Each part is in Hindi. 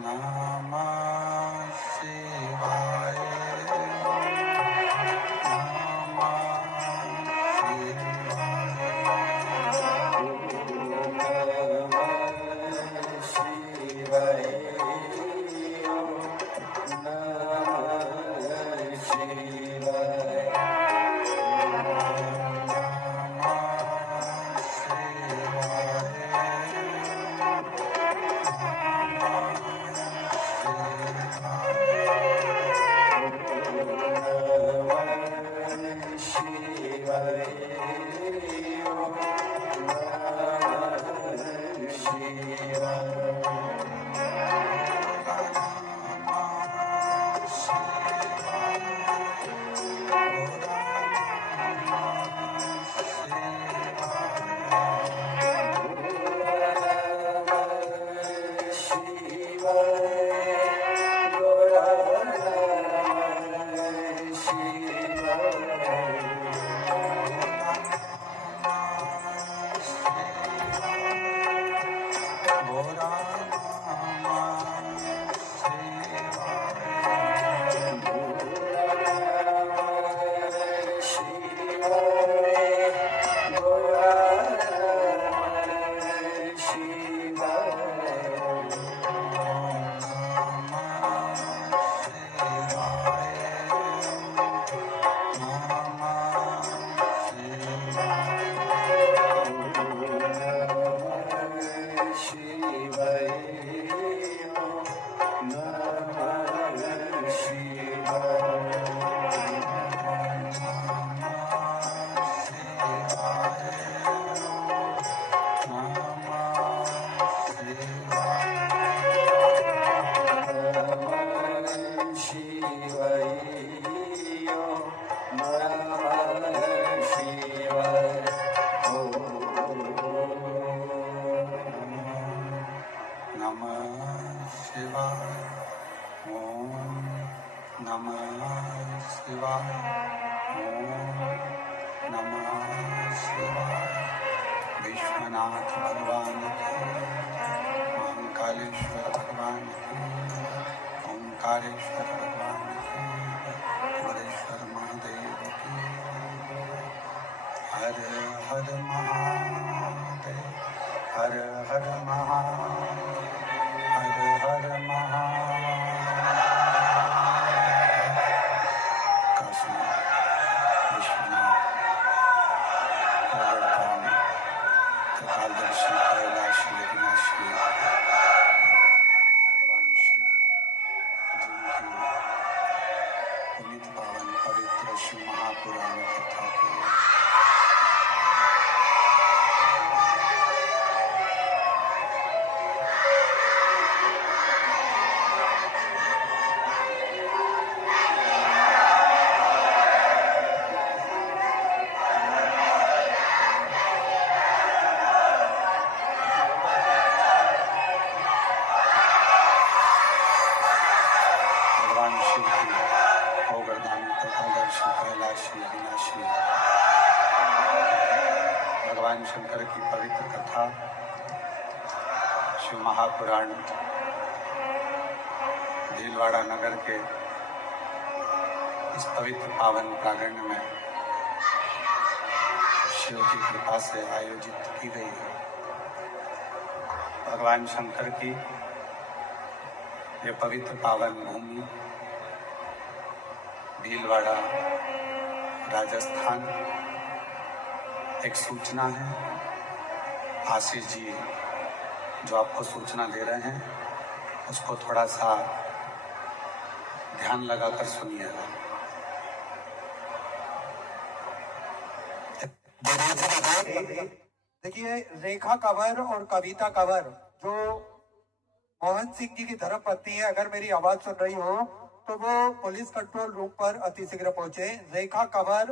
नमः शिवाय विश्वनाथ भगवान की, महाकालेश्वर भगवान की, ओंकारेश्वर भगवान की, वरेश्वर महादेव की। हर हर महादेव, हर हर महादेव, हर हर महादेव। काशी विश्वनाथ कालदर्शी कैलाशी अविनाशी भगवान श्री जिनकी पुनीत पावन पवित्र शिव महापुराण कथा के भगवान शंकर की पवित्र कथा शिव महापुराण भीलवाड़ा नगर के इस पवित्र पावन प्रांगण में शिव की कृपा से आयोजित की गई है। भगवान शंकर की ये पवित्र पावन भूमि भीलवाड़ा राजस्थान एक सूचना है। आशीष जी जो आपको सूचना दे रहे हैं उसको थोड़ा सा ध्यान लगाकर सुनिएगा। देखिए, रेखा कंवर और कविता कंवर जो मोहन सिंह जी की धर्मपत्नी है, अगर मेरी आवाज सुन रही हो तो वो पुलिस कंट्रोल रूम पर अतिशीघ्र पहुंचे। रेखा कंवर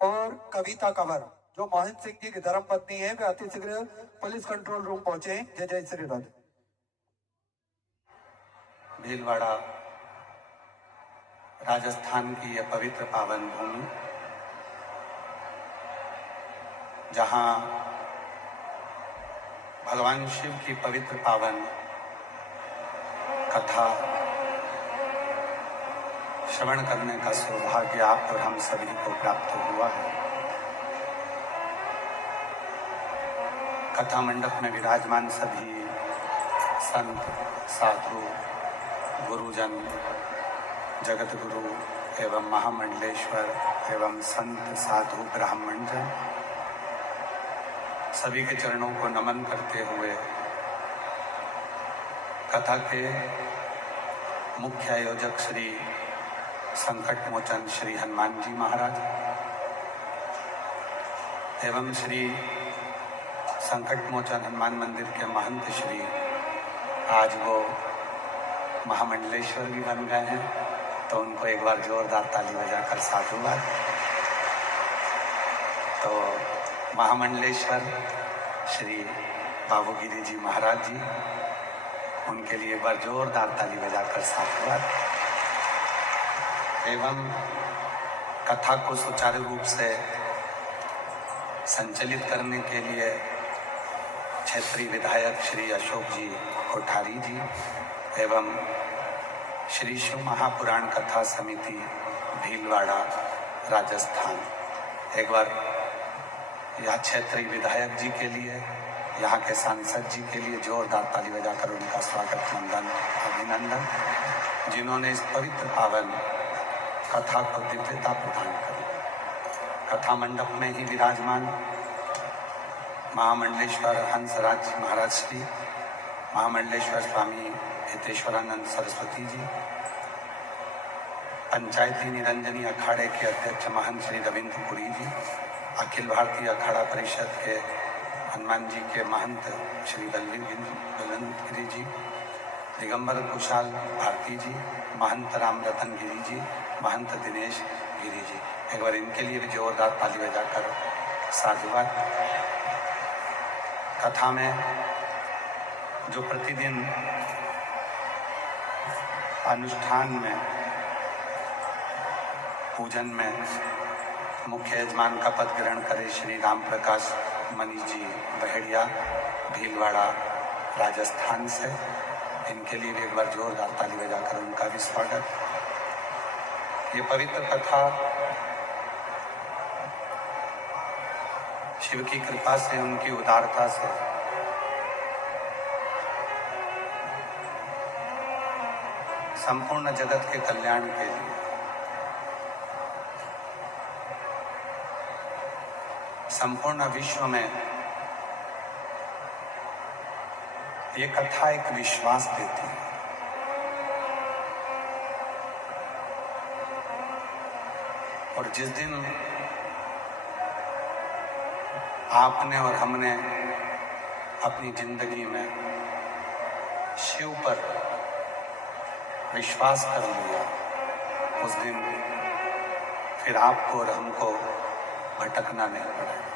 और कविता कंवर जो मोहन सिंह जी की धर्मपत्नी है, वे अतिशीघ्र पुलिस कंट्रोल रूम पहुंचे। जय जय श्री राधे। भीलवाड़ा राजस्थान की यह पवित्र पावन भूमि जहां भगवान शिव की पवित्र पावन कथा श्रवण करने का सौभाग्य आप और हम सभी को प्राप्त हुआ है। कथा मंडप में विराजमान सभी संत, साधु, गुरुजन, जगत गुरु एवं महामंडलेश्वर एवं संत, साधु, ब्राह्मण जन सभी के चरणों को नमन करते हुए कथा के मुख्य आयोजक श्री संकट मोचन श्री हनुमान जी महाराज एवं श्री संकट मोचन हनुमान मंदिर के महंत श्री आज वो महामंडलेश्वर भी बन गए हैं, तो उनको एक बार जोरदार ताली बजाकर साधुवाद। तो महामंडलेश्वर श्री बाबूगिरी जी महाराज जी, उनके लिए एक बार जोरदार ताली बजाकर साधुवाद। एवं कथा को सुचारू रूप से संचालित करने के लिए क्षेत्रीय विधायक श्री अशोक जी कोठारी जी एवं श्री शिव महापुराण कथा समिति भीलवाड़ा राजस्थान, एक बार यह क्षेत्रीय विधायक जी के लिए, यहाँ के सांसद जी के लिए जोरदार ताली बजाकर उनका स्वागत, वंदन, अभिनंदन, जिन्होंने इस पवित्र पावन कथा को दिव्यता प्रदान करी। कथा मंडप में ही विराजमान महामंडलेश्वर हंसराज महाराज श्री, महामंडलेश्वर स्वामी हितेश्वरानंद सरस्वती जी, पंचायती निरंजनी अखाड़े के अध्यक्ष महंत श्री रविंद्रपुरी जी, अखिल भारतीय अखाड़ा परिषद के हनुमान जी के महंत श्री बलवंत जी, दिगंबर कुशाल भारती जी, महंत राम रतन गिरी जी, महंत दिनेश गिरी जी, एक बार इनके लिए भी जोरदार ताली बजाकर साधुवाद। कथा में जो प्रतिदिन अनुष्ठान में पूजन में मुख्य यजमान का पद ग्रहण करे श्री राम प्रकाश मनी जी बहेड़िया भीलवाड़ा राजस्थान से, इनके लिए भी एक बार जोरदार ताली बजाकर उनका भी स्वागत। ये पवित्र कथा शिव की कृपा से, उनकी उदारता से संपूर्ण जगत के कल्याण के लिए, संपूर्ण विश्व में ये कथा एक विश्वास देती है। और जिस दिन आपने और हमने अपनी जिंदगी में शिव पर विश्वास कर लिया, उस दिन फिर आपको और हमको भटकना नहीं पड़ेगा।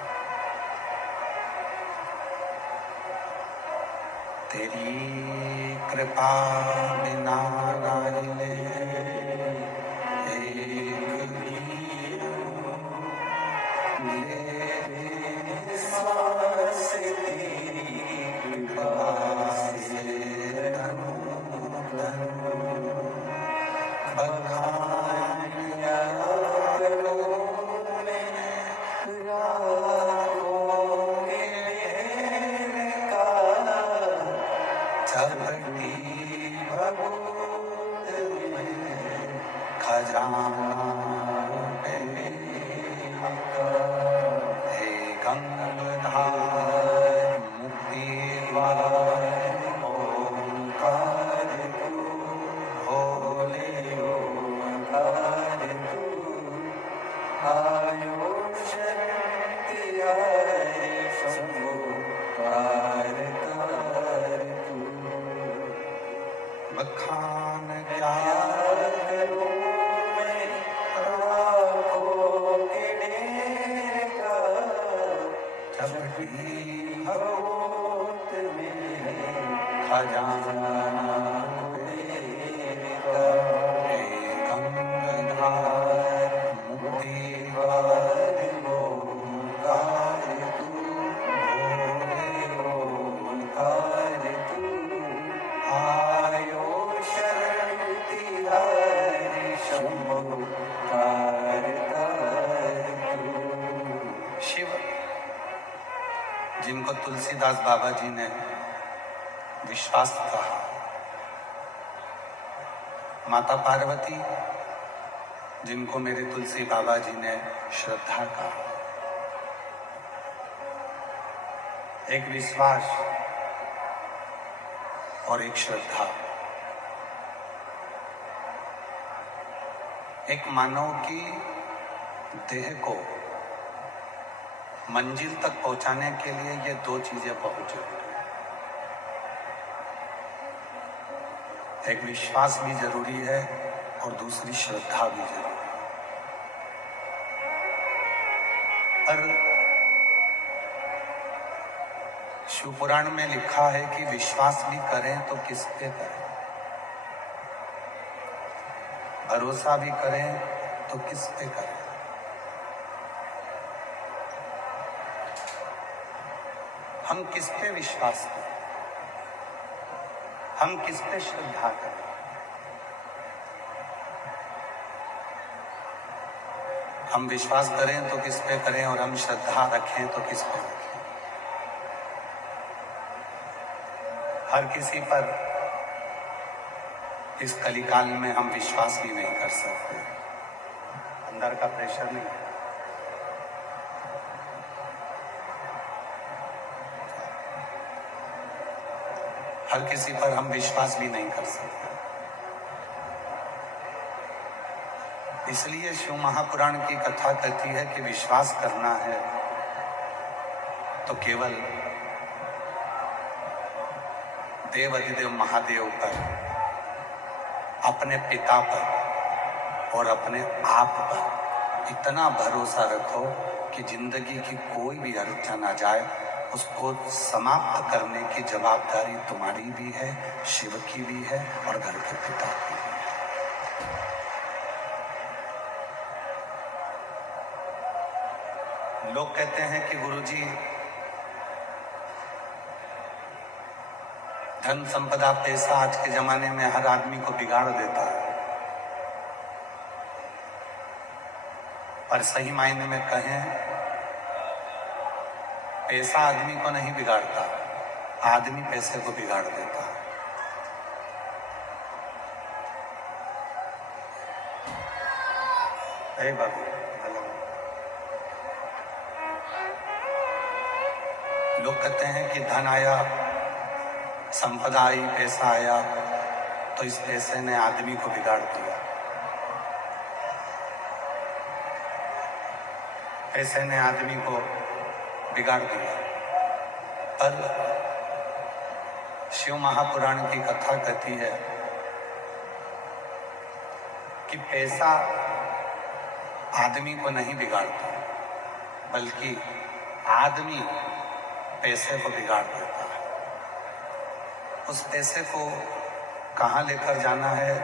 तेरी कृपा बिना नाहिले एक भी मेरे सांस तेरी कृपा से तनु तनु बखानिया करो में राखोगे का चपटी भगवत में खजाना हे गंगाधार मुक्ति ओंकार तू भोले ओंकार तू आयो शक्ति आए शंभो कार तू बखान क्या करूं मैं राखों के ढेर का चपटी भगवत में खजाना तेरा हे गंगाधार मुक्ति ओंकार तू भोले ओंकार तू आयो जिनको तुलसीदास बाबा जी ने विश्वास कहा, माता पार्वती जिनको मेरे तुलसी बाबा जी ने श्रद्धा कहा। एक विश्वास और एक श्रद्धा, एक मानव की देह को मंजिल तक पहुंचाने के लिए ये दो चीजें बहुत जरूरी है। एक विश्वास भी जरूरी है और दूसरी श्रद्धा भी जरूरी है। पर शिव पुराण में लिखा है कि विश्वास भी करें तो किस पे करें, भरोसा भी करें तो किस पे करें। हम किस पे विश्वास करें, हम किस पे श्रद्धा करें। हम विश्वास करें तो किस पे करें और हम श्रद्धा रखें तो किस पे रखें। हर किसी पर इस कलिकाल में हम विश्वास भी नहीं कर सकते, अंदर का प्रेशर नहीं है। हर किसी पर हम विश्वास भी नहीं कर सकते। इसलिए शिव महापुराण की कथा कहती है कि विश्वास करना है तो केवल देव अधिदेव महादेव पर, अपने पिता पर और अपने आप पर इतना भरोसा रखो कि जिंदगी की कोई भी अड़चन आ जाए, उसको समाप्त करने की जवाबदारी तुम्हारी भी है, शिव की भी है और घर के पिता की भी है। लोग कहते हैं कि गुरुजी धन संपदा पैसा आज के जमाने में हर आदमी को बिगाड़ देता है, पर सही मायने में कहें पैसा आदमी को नहीं बिगाड़ता, आदमी पैसे को बिगाड़ देता है। अरे बाबू, लोग कहते हैं कि धन आया, संपदा आई, पैसा आया तो इस पैसे ने आदमी को बिगाड़ दिया, पैसे ने आदमी को बिगाड़ दिया। पर शिव महापुराण की कथा कहती है कि पैसा आदमी को नहीं बिगाड़ता, बल्कि आदमी पैसे को बिगाड़ देता है। उस पैसे को कहाँ लेकर जाना है,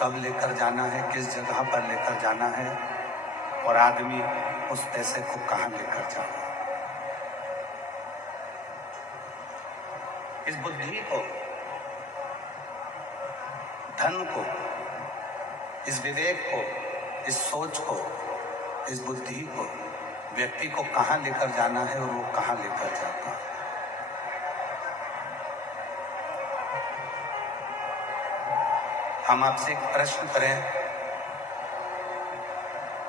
कब लेकर जाना है, किस जगह पर लेकर जाना है और आदमी उस पैसे को कहाँ लेकर जाना है। इस बुद्धि को, धन को, इस विवेक को, इस सोच को, इस बुद्धि को, व्यक्ति को कहाँ लेकर जाना है और वो कहाँ लेकर जाता है। हम आपसे एक प्रश्न करें,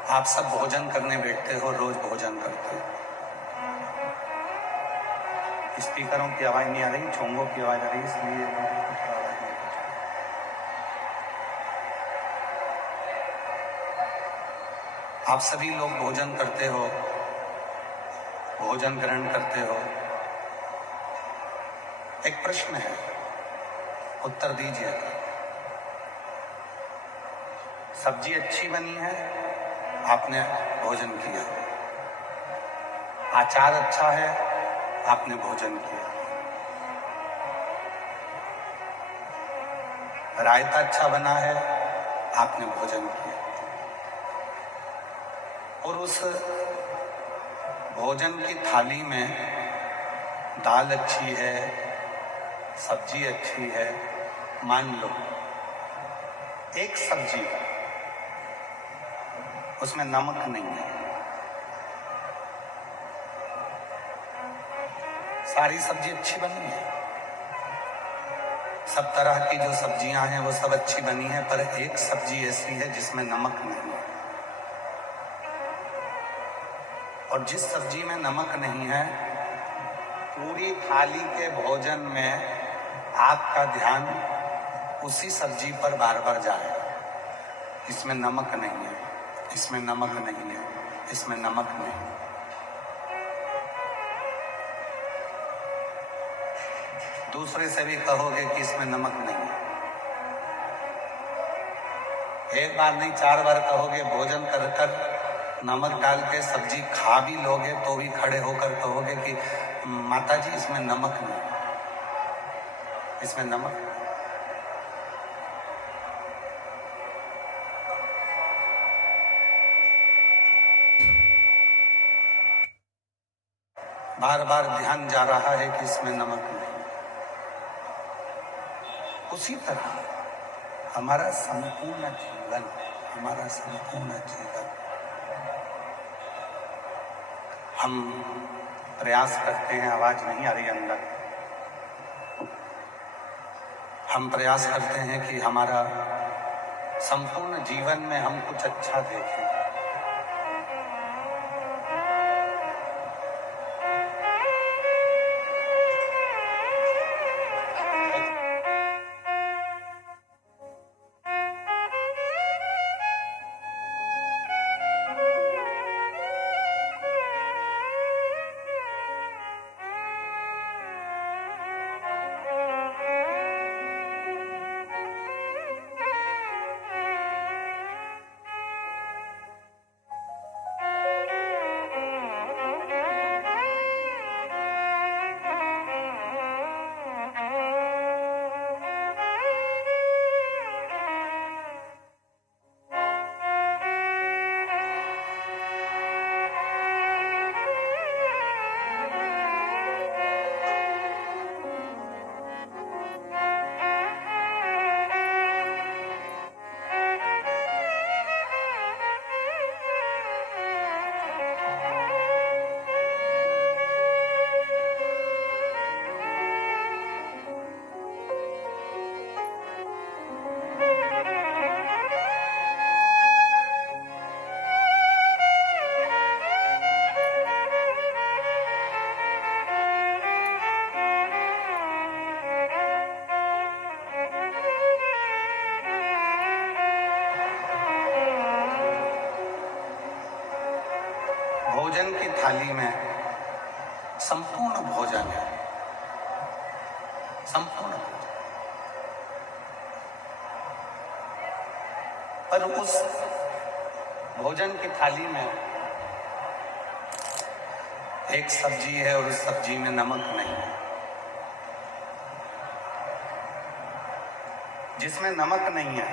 आप सब भोजन करने बैठते हो, रोज भोजन करते हो, स्पीकरों की आवाज नहीं आ रही, चोंगों की आवाज आ रही, इसलिए आवाज नहीं। आप सभी लोग भोजन करते हो, भोजन ग्रहण करते हो। एक प्रश्न है, उत्तर दीजिएगा। सब्जी अच्छी बनी है, आपने भोजन किया। अचार अच्छा है, आपने भोजन किया। रायता अच्छा बना है, आपने भोजन किया। और उस भोजन की थाली में दाल अच्छी है, सब्जी अच्छी है। मान लो एक सब्जी, उसमें नमक नहीं है, सारी सब्जी अच्छी बनी है, सब तरह की जो सब्जियां हैं वो सब अच्छी बनी है, पर एक सब्जी ऐसी है जिसमें नमक नहीं है। और जिस सब्जी में नमक नहीं है, पूरी थाली के भोजन में आपका ध्यान उसी सब्जी पर बार बार जाएगा। इसमें नमक नहीं है, इसमें नमक नहीं है, इसमें नमक नहीं। दूसरे से भी कहोगे कि इसमें नमक नहीं है, एक बार नहीं 4 बार कहोगे, भोजन कर कर नमक डाल के सब्जी खा भी लोगे तो भी खड़े होकर कहोगे कि माता जी इसमें नमक नहीं, इसमें नमक। बार बार ध्यान जा रहा है कि इसमें नमक नहीं। उसी तरह हमारा संपूर्ण जीवन, हमारा संपूर्ण जीवन, हम प्रयास करते हैं, आवाज नहीं आ रही अंदर, हम प्रयास करते हैं कि हमारा संपूर्ण जीवन में हम कुछ अच्छा देखें। भोजन की थाली में संपूर्ण भोजन है, संपूर्ण भोजन, पर उस भोजन की थाली में एक सब्जी है और उस सब्जी में नमक नहीं है। जिसमें नमक नहीं है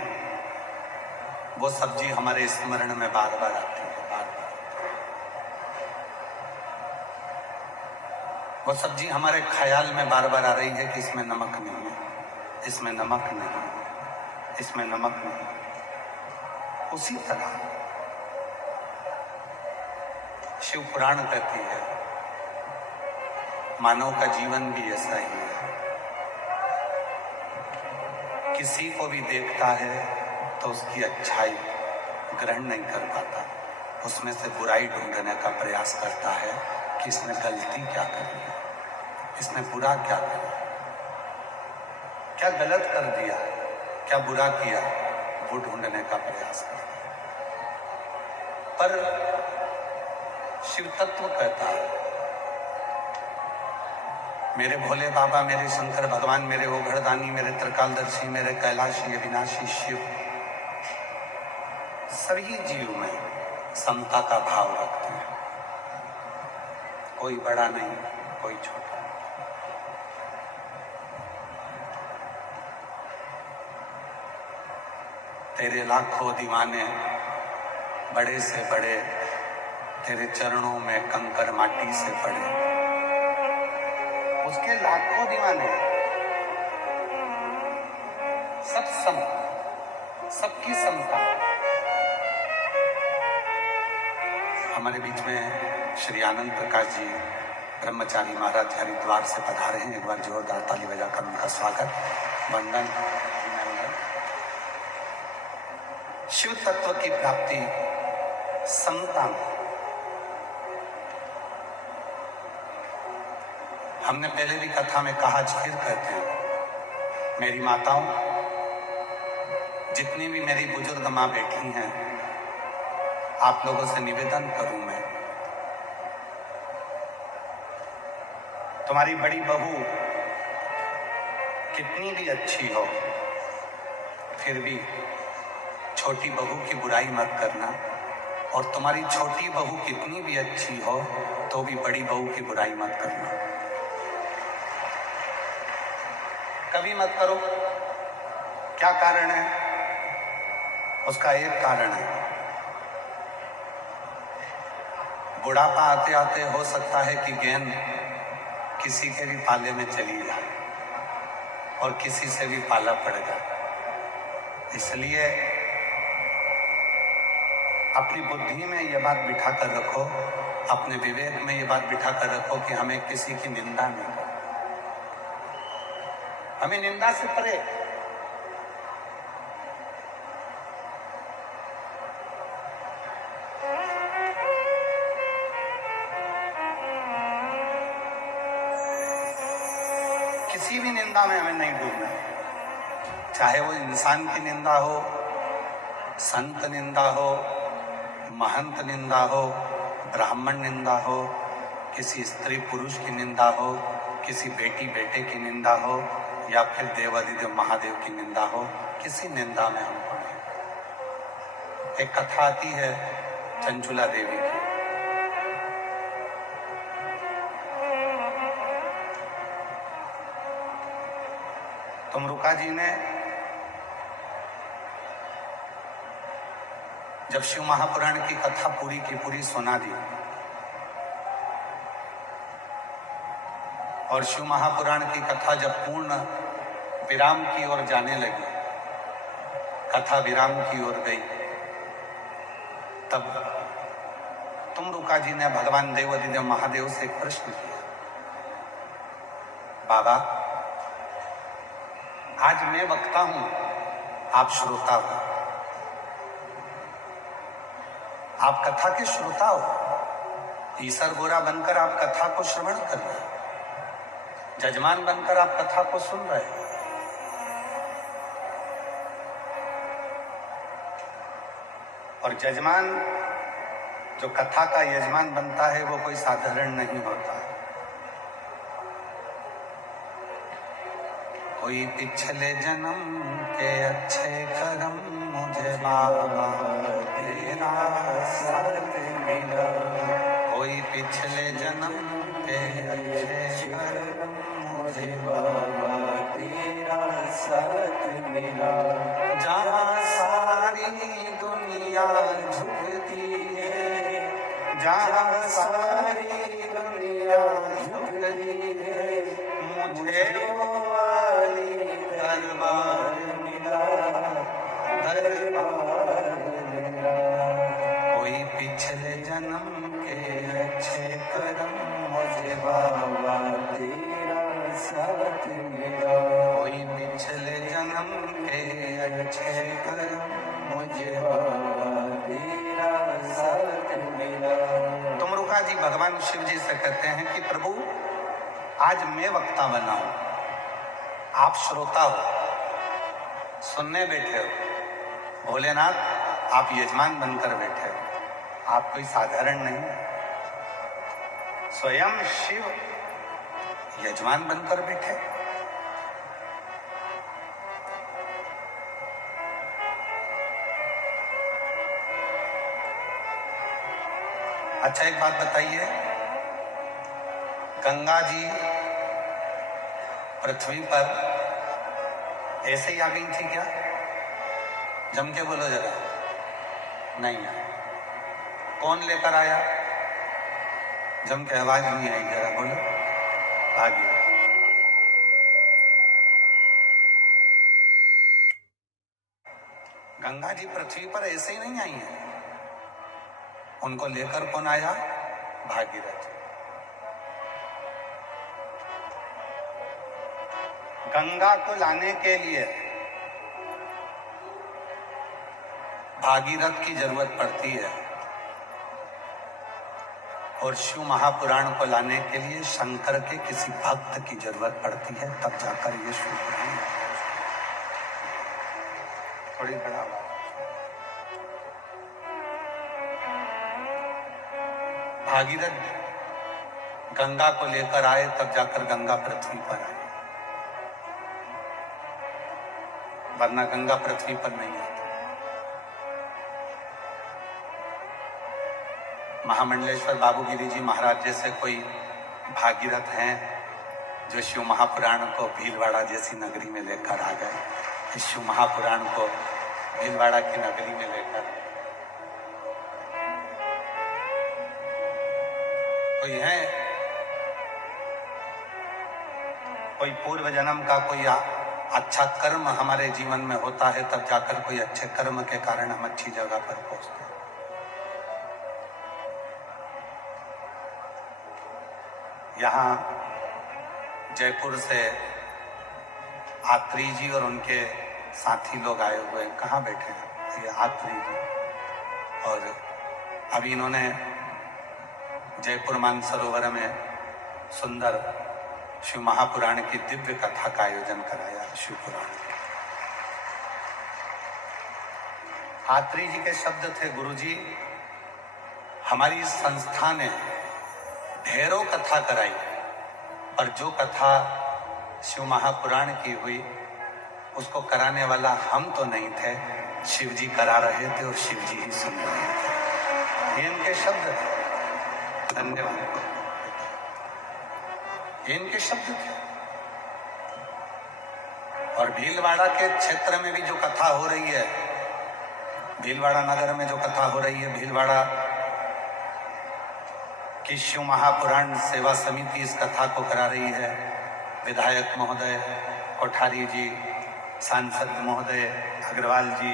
वो सब्जी हमारे स्मरण में बार बार आती है, बार बार। वो सब्जी हमारे ख्याल में बार बार आ रही है कि इसमें नमक नहीं है, इसमें नमक नहीं है, इसमें नमक नहीं है। उसी तरह शिव पुराण कहती है मानव का जीवन भी ऐसा ही है। किसी को भी देखता है तो उसकी अच्छाई ग्रहण नहीं कर पाता, उसमें से बुराई ढूंढने का प्रयास करता है कि इसने गलती क्या करी है, इसने बुरा क्या किया, क्या गलत कर दिया, क्या बुरा किया, वो ढूंढने का प्रयास करता है। पर शिव तत्व कहता है मेरे भोले बाबा, मेरे शंकर भगवान, मेरे ओघड़दानी, मेरे त्रिकालदर्शी, मेरे कैलाशी अविनाशी शिव सभी जीव में समता का भाव रखते हैं। कोई बड़ा नहीं, कोई छोटा। तेरे लाखों दीवाने बड़े से बड़े, तेरे चरणों में कंकर माटी से पड़े। उसके लाखों दीवाने, सब सम, सबकी समता। हमारे बीच में श्री आनंद प्रकाश जी ब्रह्मचारी महाराज हरिद्वार से पधारे हैं। एक बार जोरदार ताली बजाकर उनका स्वागत, वंदन, अभिनंदन। शिव तत्व की प्राप्ति समता में। हमने पहले भी कथा में कहा, आज फिर कहते हैं, मेरी माताओं, जितनी भी मेरी बुजुर्ग माँ बैठी हैं, आप लोगों से निवेदन करूं मैं, तुम्हारी बड़ी बहू कितनी भी अच्छी हो, फिर भी छोटी बहू की बुराई मत करना, और तुम्हारी छोटी बहू कितनी भी अच्छी हो तो भी बड़ी बहू की बुराई मत करना, कभी मत करो। क्या कारण है? उसका एक कारण है, बुढ़ापा आते आते हो सकता है कि गेंद किसी के भी पाले में चली जाए और किसी से भी पाला पड़ जाए। इसलिए अपनी बुद्धि में ये बात बिठा कर रखो, अपने विवेक में ये बात बिठा कर रखो कि हमें किसी की निंदा नहीं करनी, हमें निंदा से परे। किसी भी निंदा में हमें नहीं डूबना, चाहे वो इंसान की निंदा हो, संत निंदा हो, महंत निंदा हो, ब्राह्मण निंदा हो, किसी स्त्री पुरुष की निंदा हो, किसी बेटी बेटे की निंदा हो, या फिर देवाधिदेव महादेव की निंदा हो, किसी निंदा में हमको नहीं। एक कथा आती है चंचुला देवी की। तुमरुका जी ने जब शिव महापुराण की कथा पूरी की पूरी सुना दी और शिव महापुराण की कथा जब पूर्ण विराम की ओर जाने लगी, कथा विराम की ओर गई, तब तुमरुका जी ने भगवान देवाधिदेव महादेव से एक प्रश्न किया, बाबा, आज मैं वक्ता हूं, आप श्रोता हो, आप कथा के श्रोता हो, ईसर गोरा बनकर आप कथा को श्रवण कर रहे हैं, जजमान बनकर आप कथा को सुन रहे हैं। और जजमान, जो कथा का यजमान बनता है, वो कोई साधारण नहीं होता है। कोई पिछले जन्म के अच्छे कर्म मुझे बाबा तेरा साथ मिला, कोई पिछले जन्म के अच्छे कर्म मुझे बाबा तेरा साथ मिला। जहाँ सारी दुनिया झुकती है, जहाँ सारी दुनिया झुकती है, मुझे दरबार मिला, दरबार मिला। कोई पिछले जन्म के अच्छे कर्म मुझे बाबा तेरा साथ मिला, कोई पिछले जन्म के अच्छे कर्म मुझे बाबा तेरा साथ मिला। तुमरुका जी भगवान शिव जी से कहते हैं कि प्रभु, आज मैं वक्ता बना हूं, आप श्रोता हो, सुनने बैठे हो। भोलेनाथ, आप यजमान बनकर बैठे हो, आप कोई साधारण नहीं, स्वयं शिव यजमान बनकर बैठे। अच्छा, एक बात बताइए, गंगा जी पृथ्वी पर ऐसे ही आ गई थी क्या? जम के बोलो जरा। नहीं आया। कौन लेकर आया? जम के आवाज नहीं आई, जरा बोलो। भाग्य। गंगा जी पृथ्वी पर ऐसे ही नहीं आई हैं, उनको लेकर कौन आया? भागीरथ। गंगा को लाने के लिए भागीरथ की जरूरत पड़ती है और शिव महापुराण को लाने के लिए शंकर के किसी भक्त की जरूरत पड़ती है, तब जाकर ये शिव पुराण थोड़ी बड़ा भागीरथ गंगा को लेकर आए, तब जाकर गंगा पृथ्वी पर आई, वरना गंगा पृथ्वी पर नहीं आती। महामंडलेश्वर बाबूगिरी जी महाराज जैसे कोई भागीरथ हैं जो शिव महापुराण को भीलवाड़ा जैसी नगरी में लेकर आ गए। इस शिव महापुराण को भीलवाड़ा की नगरी में लेकर कोई है, कोई पूर्व जन्म का कोई अच्छा कर्म हमारे जीवन में होता है, तब जाकर कोई अच्छे कर्म के कारण हम अच्छी जगह पर पहुंचते हैं। यहाँ जयपुर से आत्री जी और उनके साथी लोग आए हुए हैं। कहाँ बैठे हैं? ये आत्री जी। और अभी इन्होंने जयपुर मानसरोवर में सुंदर शिव महापुराण की दिव्य कथा का आयोजन कराया। शिव पुराण आत्री जी के शब्द थे, गुरुजी हमारी संस्था ने ढेरों कथा कराई, पर जो कथा शिव महापुराण की हुई उसको कराने वाला हम तो नहीं थे, शिव जी करा रहे थे और शिव जी ही सुन रहे थे। ये इनके शब्द थे। धन्यवाद। ये इनके शब्द थे। और भीलवाड़ा के क्षेत्र में भी जो कथा हो रही है, भीलवाड़ा नगर में जो कथा हो रही है, भीलवाड़ा कि शिव महापुराण सेवा समिति इस कथा को करा रही है। विधायक महोदय कोठारी जी, सांसद महोदय अग्रवाल जी,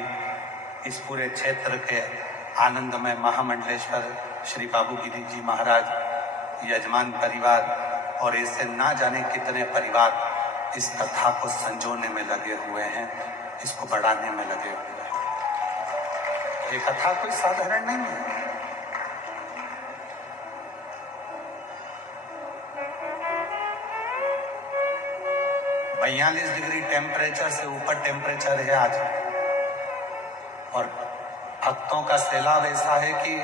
इस पूरे क्षेत्र के आनंदमय महामंडलेश्वर श्री बाबूगिरी जी महाराज, यजमान परिवार और ऐसे ना जाने कितने परिवार इस कथा को संजोने में लगे हुए हैं, इसको बढ़ाने में लगे हुए हैं। ये कथा कोई साधारण नहीं है। 42 डिग्री टेम्परेचर से ऊपर टेम्परेचर है आज, और भक्तों का सैलाब ऐसा है कि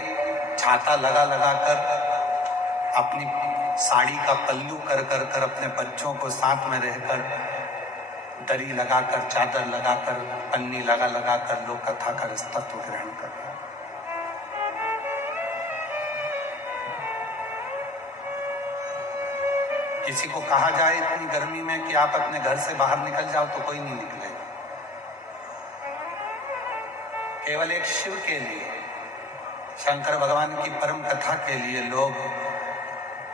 छाता लगा लगा कर, अपनी साड़ी का पल्लू कर कर कर, अपने बच्चों को साथ में रहकर, दरी लगाकर, चादर लगाकर, पन्नी लगा लगा कर लोग कथा का तत्व ग्रहण कर रहे हैं। किसी को कहा जाए इतनी गर्मी में कि आप अपने घर से बाहर निकल जाओ तो कोई नहीं निकलेगा। केवल एक शिव के लिए, शंकर भगवान की परम कथा के लिए लोग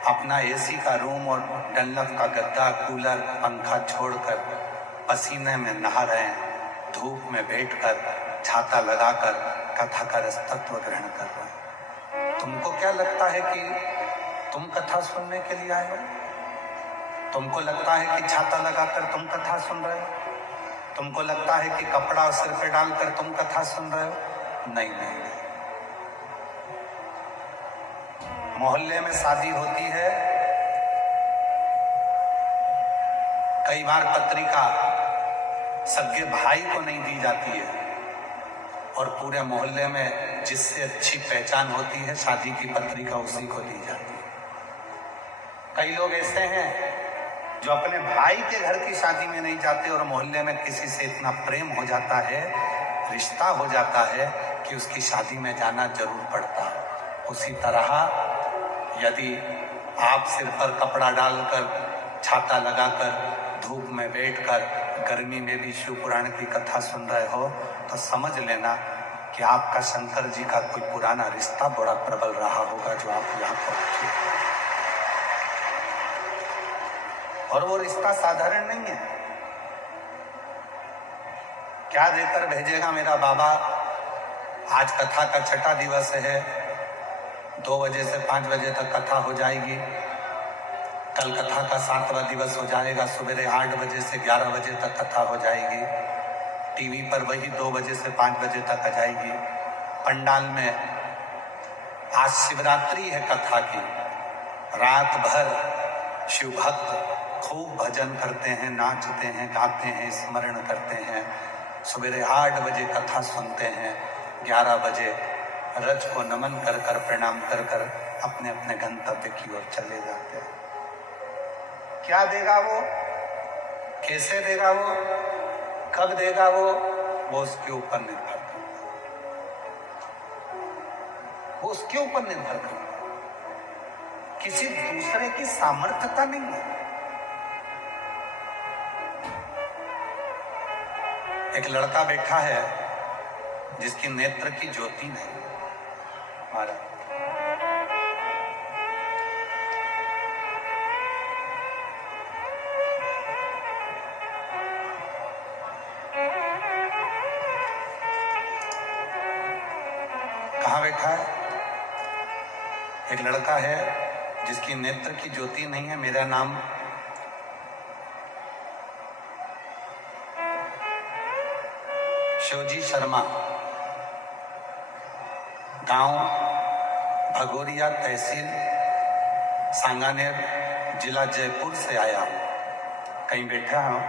अपना एसी का रूम और डनलप का गद्दा, कूलर, पंखा छोड़कर पसीने में नहा रहे हैं, धूप में बैठकर, छाता लगाकर कथा का रसतत्व ग्रहण कर रहे हैं। तुमको क्या लगता है कि तुम कथा सुनने के लिए आए हो? तुमको लगता है कि छाता लगाकर तुम कथा सुन रहे हो? तुमको लगता है कि कपड़ा सिर पे डालकर तुम कथा सुन रहे हो? नहीं नहीं नहीं। मोहल्ले में शादी होती है, कई बार पत्रिका सगे भाई को नहीं दी जाती है, और पूरे मोहल्ले में जिससे अच्छी पहचान होती है शादी की पत्रिका उसी को दी जाती है। कई लोग ऐसे हैं जो अपने भाई के घर की शादी में नहीं जाते और मोहल्ले में किसी से इतना प्रेम हो जाता है, रिश्ता हो जाता है कि उसकी शादी में जाना जरूर पड़ता है। उसी तरह यदि आप सिर पर कपड़ा डालकर, छाता लगाकर, धूप में बैठकर, गर्मी में भी शिव पुराण की कथा सुन रहे हो तो समझ लेना कि आपका शंकर जी का कोई पुराना रिश्ता बड़ा प्रबल रहा होगा जो आप यहाँ पहुंचे। और वो रिश्ता साधारण नहीं है। क्या देकर भेजेगा मेरा बाबा? आज कथा का छठा दिवस है, 2 बजे से 5 बजे तक कथा हो जाएगी। कल कथा का 7वां दिवस हो जाएगा। सवेरे 8 बजे से 11 बजे तक कथा हो जाएगी। टीवी पर वही 2 बजे से 5 बजे तक आ जाएगी। पंडाल में आज शिवरात्रि है कथा की। रात भर शिव भक्त खूब भजन करते हैं, नाचते हैं, गाते हैं, स्मरण करते हैं। सवेरे 8 बजे कथा सुनते हैं, 11 बजे रज को नमन कर कर, प्रणाम कर कर अपने अपने गंतव्य की ओर चले जाते हैं। क्या देगा वो, कैसे देगा वो, कब देगा वो उसके ऊपर निर्भर करता है। वो उसके ऊपर निर्भर करता है, किसी दूसरे की सामर्थ्यता नहीं है। एक लड़का बैठा है जिसकी नेत्र की ज्योति नहीं। महाराज कहाँ बैठा है? एक लड़का है जिसकी नेत्र की ज्योति नहीं है। मेरा नाम शिवजी शर्मा, गांव भगोरिया, तहसील सांगानेर, जिला जयपुर से आया हूं। कहीं बैठा हूं,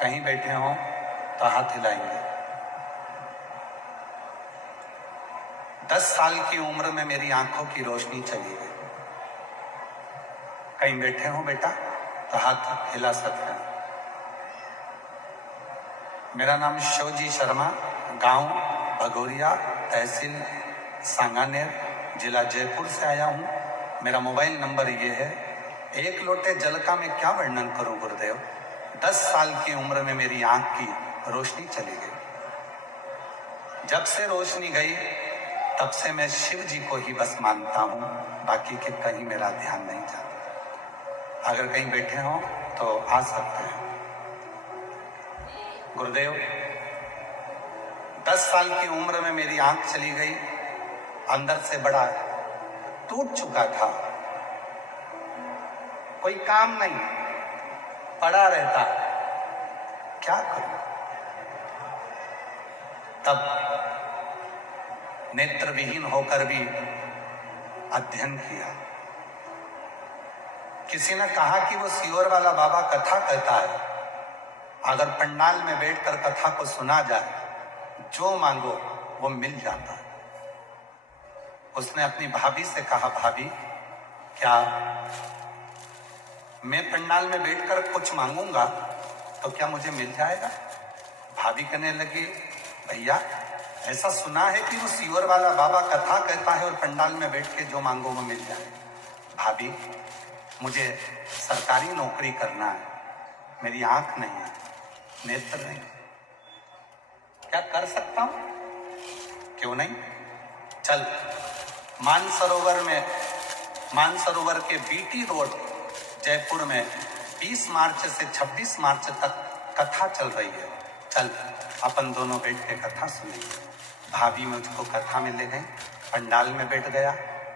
कहीं बैठे हो तो हाथ हिलाएंगे। 10 साल की उम्र में मेरी आंखों की रोशनी चली गई। कहीं बैठे हो बेटा तो हाथ हिला सकते हैं। मेरा नाम शिवजी शर्मा, गांव भगोरिया, तहसील सांगानेर, जिला जयपुर से आया हूं। मेरा मोबाइल नंबर ये है। एक लोटे जल का मैं क्या वर्णन करूं गुरुदेव। 10 साल की उम्र में मेरी आंख की रोशनी चली गई। जब से रोशनी गई तब से मैं शिव जी को ही बस मानता हूं, बाकी के कहीं मेरा ध्यान नहीं जाता। अगर कहीं बैठे हो तो आ सकते हैं। गुरुदेव, 10 साल की उम्र में मेरी आंख चली गई। अंदर से बड़ा टूट चुका था, कोई काम नहीं, पड़ा रहता, क्या करूं। तब नेत्र विहीन होकर भी अध्ययन किया। किसी ने कहा कि वो सियोर वाला बाबा कथा कहता है, अगर पंडाल में बैठकर कथा को सुना जाए, जो मांगो वो मिल जाता है। उसने अपनी भाभी से कहा, भाभी क्या मैं पंडाल में बैठकर कुछ मांगूंगा तो क्या मुझे मिल जाएगा? भाभी कहने लगी, भैया ऐसा सुना है कि वो सियोर वाला बाबा कथा कहता है और पंडाल में बैठ के जो मांगो वो मिल जाए। भाभी मुझे सरकारी नौकरी करना है, मेरी आंख नहीं है, नेत्र नहीं, क्या कर सकता हूं? क्यों नहीं, चल मानसरोवर के बीटी रोड जयपुर में 20 मार्च से 26 मार्च तक कथा चल रही है, चल अपन दोनों बैठ के कथा सुनेंगे। भाभी मुझको कथा में ले गई, पंडाल में बैठ गया,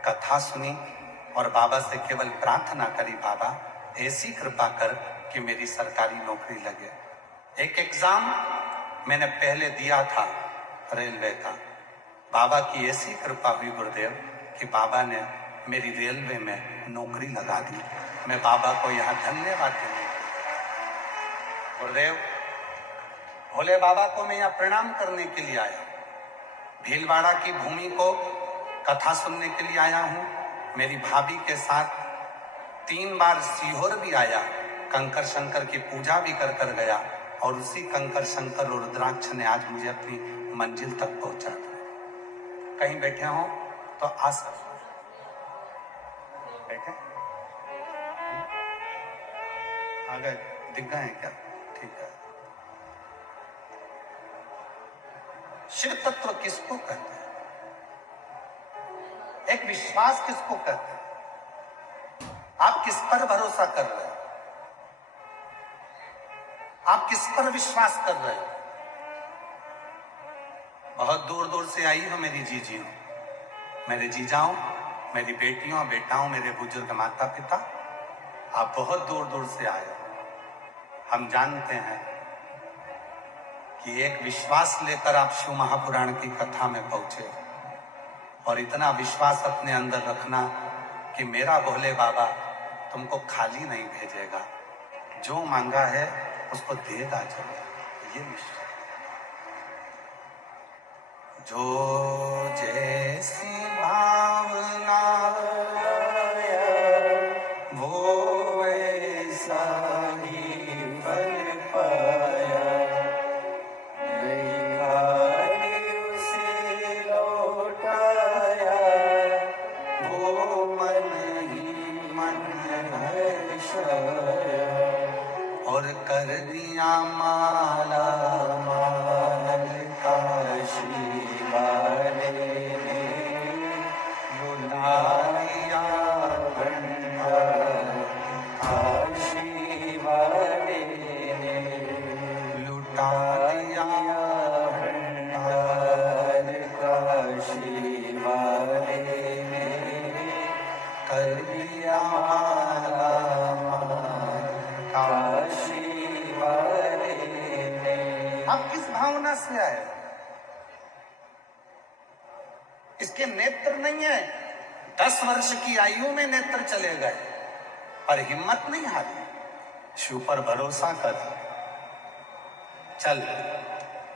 कथा सुनी और बाबा से केवल प्रार्थना करी, बाबा ऐसी कृपा कर कि मेरी सरकारी नौकरी लगे। एक एग्जाम मैंने पहले दिया था रेलवे का, बाबा की ऐसी कृपा हुई गुरुदेव कि बाबा ने मेरी रेलवे में नौकरी लगा दी। मैं बाबा को यहाँ धन्यवाद देने गुरुदेव, भोले बाबा को मैं यहाँ प्रणाम करने के लिए आया। भीलवाड़ा की भूमि को कथा सुनने के लिए आया हूँ। मेरी भाभी के साथ 3 बार सीहोर भी आया, कंकर शंकर की पूजा भी कर कर गया और उसी कंकर शंकर और रुद्राक्ष ने आज मुझे अपनी मंजिल तक पहुंचा दिया। कहीं बैठे हो तो आ सकते बैठे, आ गए, दिख गए हैं क्या? ठीक है। शिव तत्व किसको कहते हैं? एक विश्वास किसको कहते हैं? आप किस पर भरोसा कर रहे हैं? आप किस पर विश्वास कर रहे हैं? बहुत दूर दूर से आई हो मेरी जीजियों, मेरे जीजाओं, मेरी बेटियों, बेटाओं, मेरे बुजुर्ग माता पिता, आप बहुत दूर दूर से आए। हम जानते हैं कि एक विश्वास लेकर आप शिव महापुराण की कथा में पहुंचे, और इतना विश्वास अपने अंदर रखना कि मेरा भोले बाबा तुमको खाली नहीं भेजेगा, जो मांगा है उसको देगा जरूर। ये विश्वास, जो जैसी भावना वो ऐसा ही फल पाया, नहीं खाली उसे लौटाया, वो मन ही मन हर्षाया, और कर दिया माला माल काशी वाले ने, लुटा दिया भंडार काशी वाले ने, लुटा दिया भंडार काशी वाले ने, कर दिया माला माल काशी वाले ने। आप किस भावना से आए? इसके नेत्र नहीं है, 10 वर्ष की आयु में नेत्र चले गए, पर हिम्मत नहीं हारी, शिव पर भरोसा कर। चल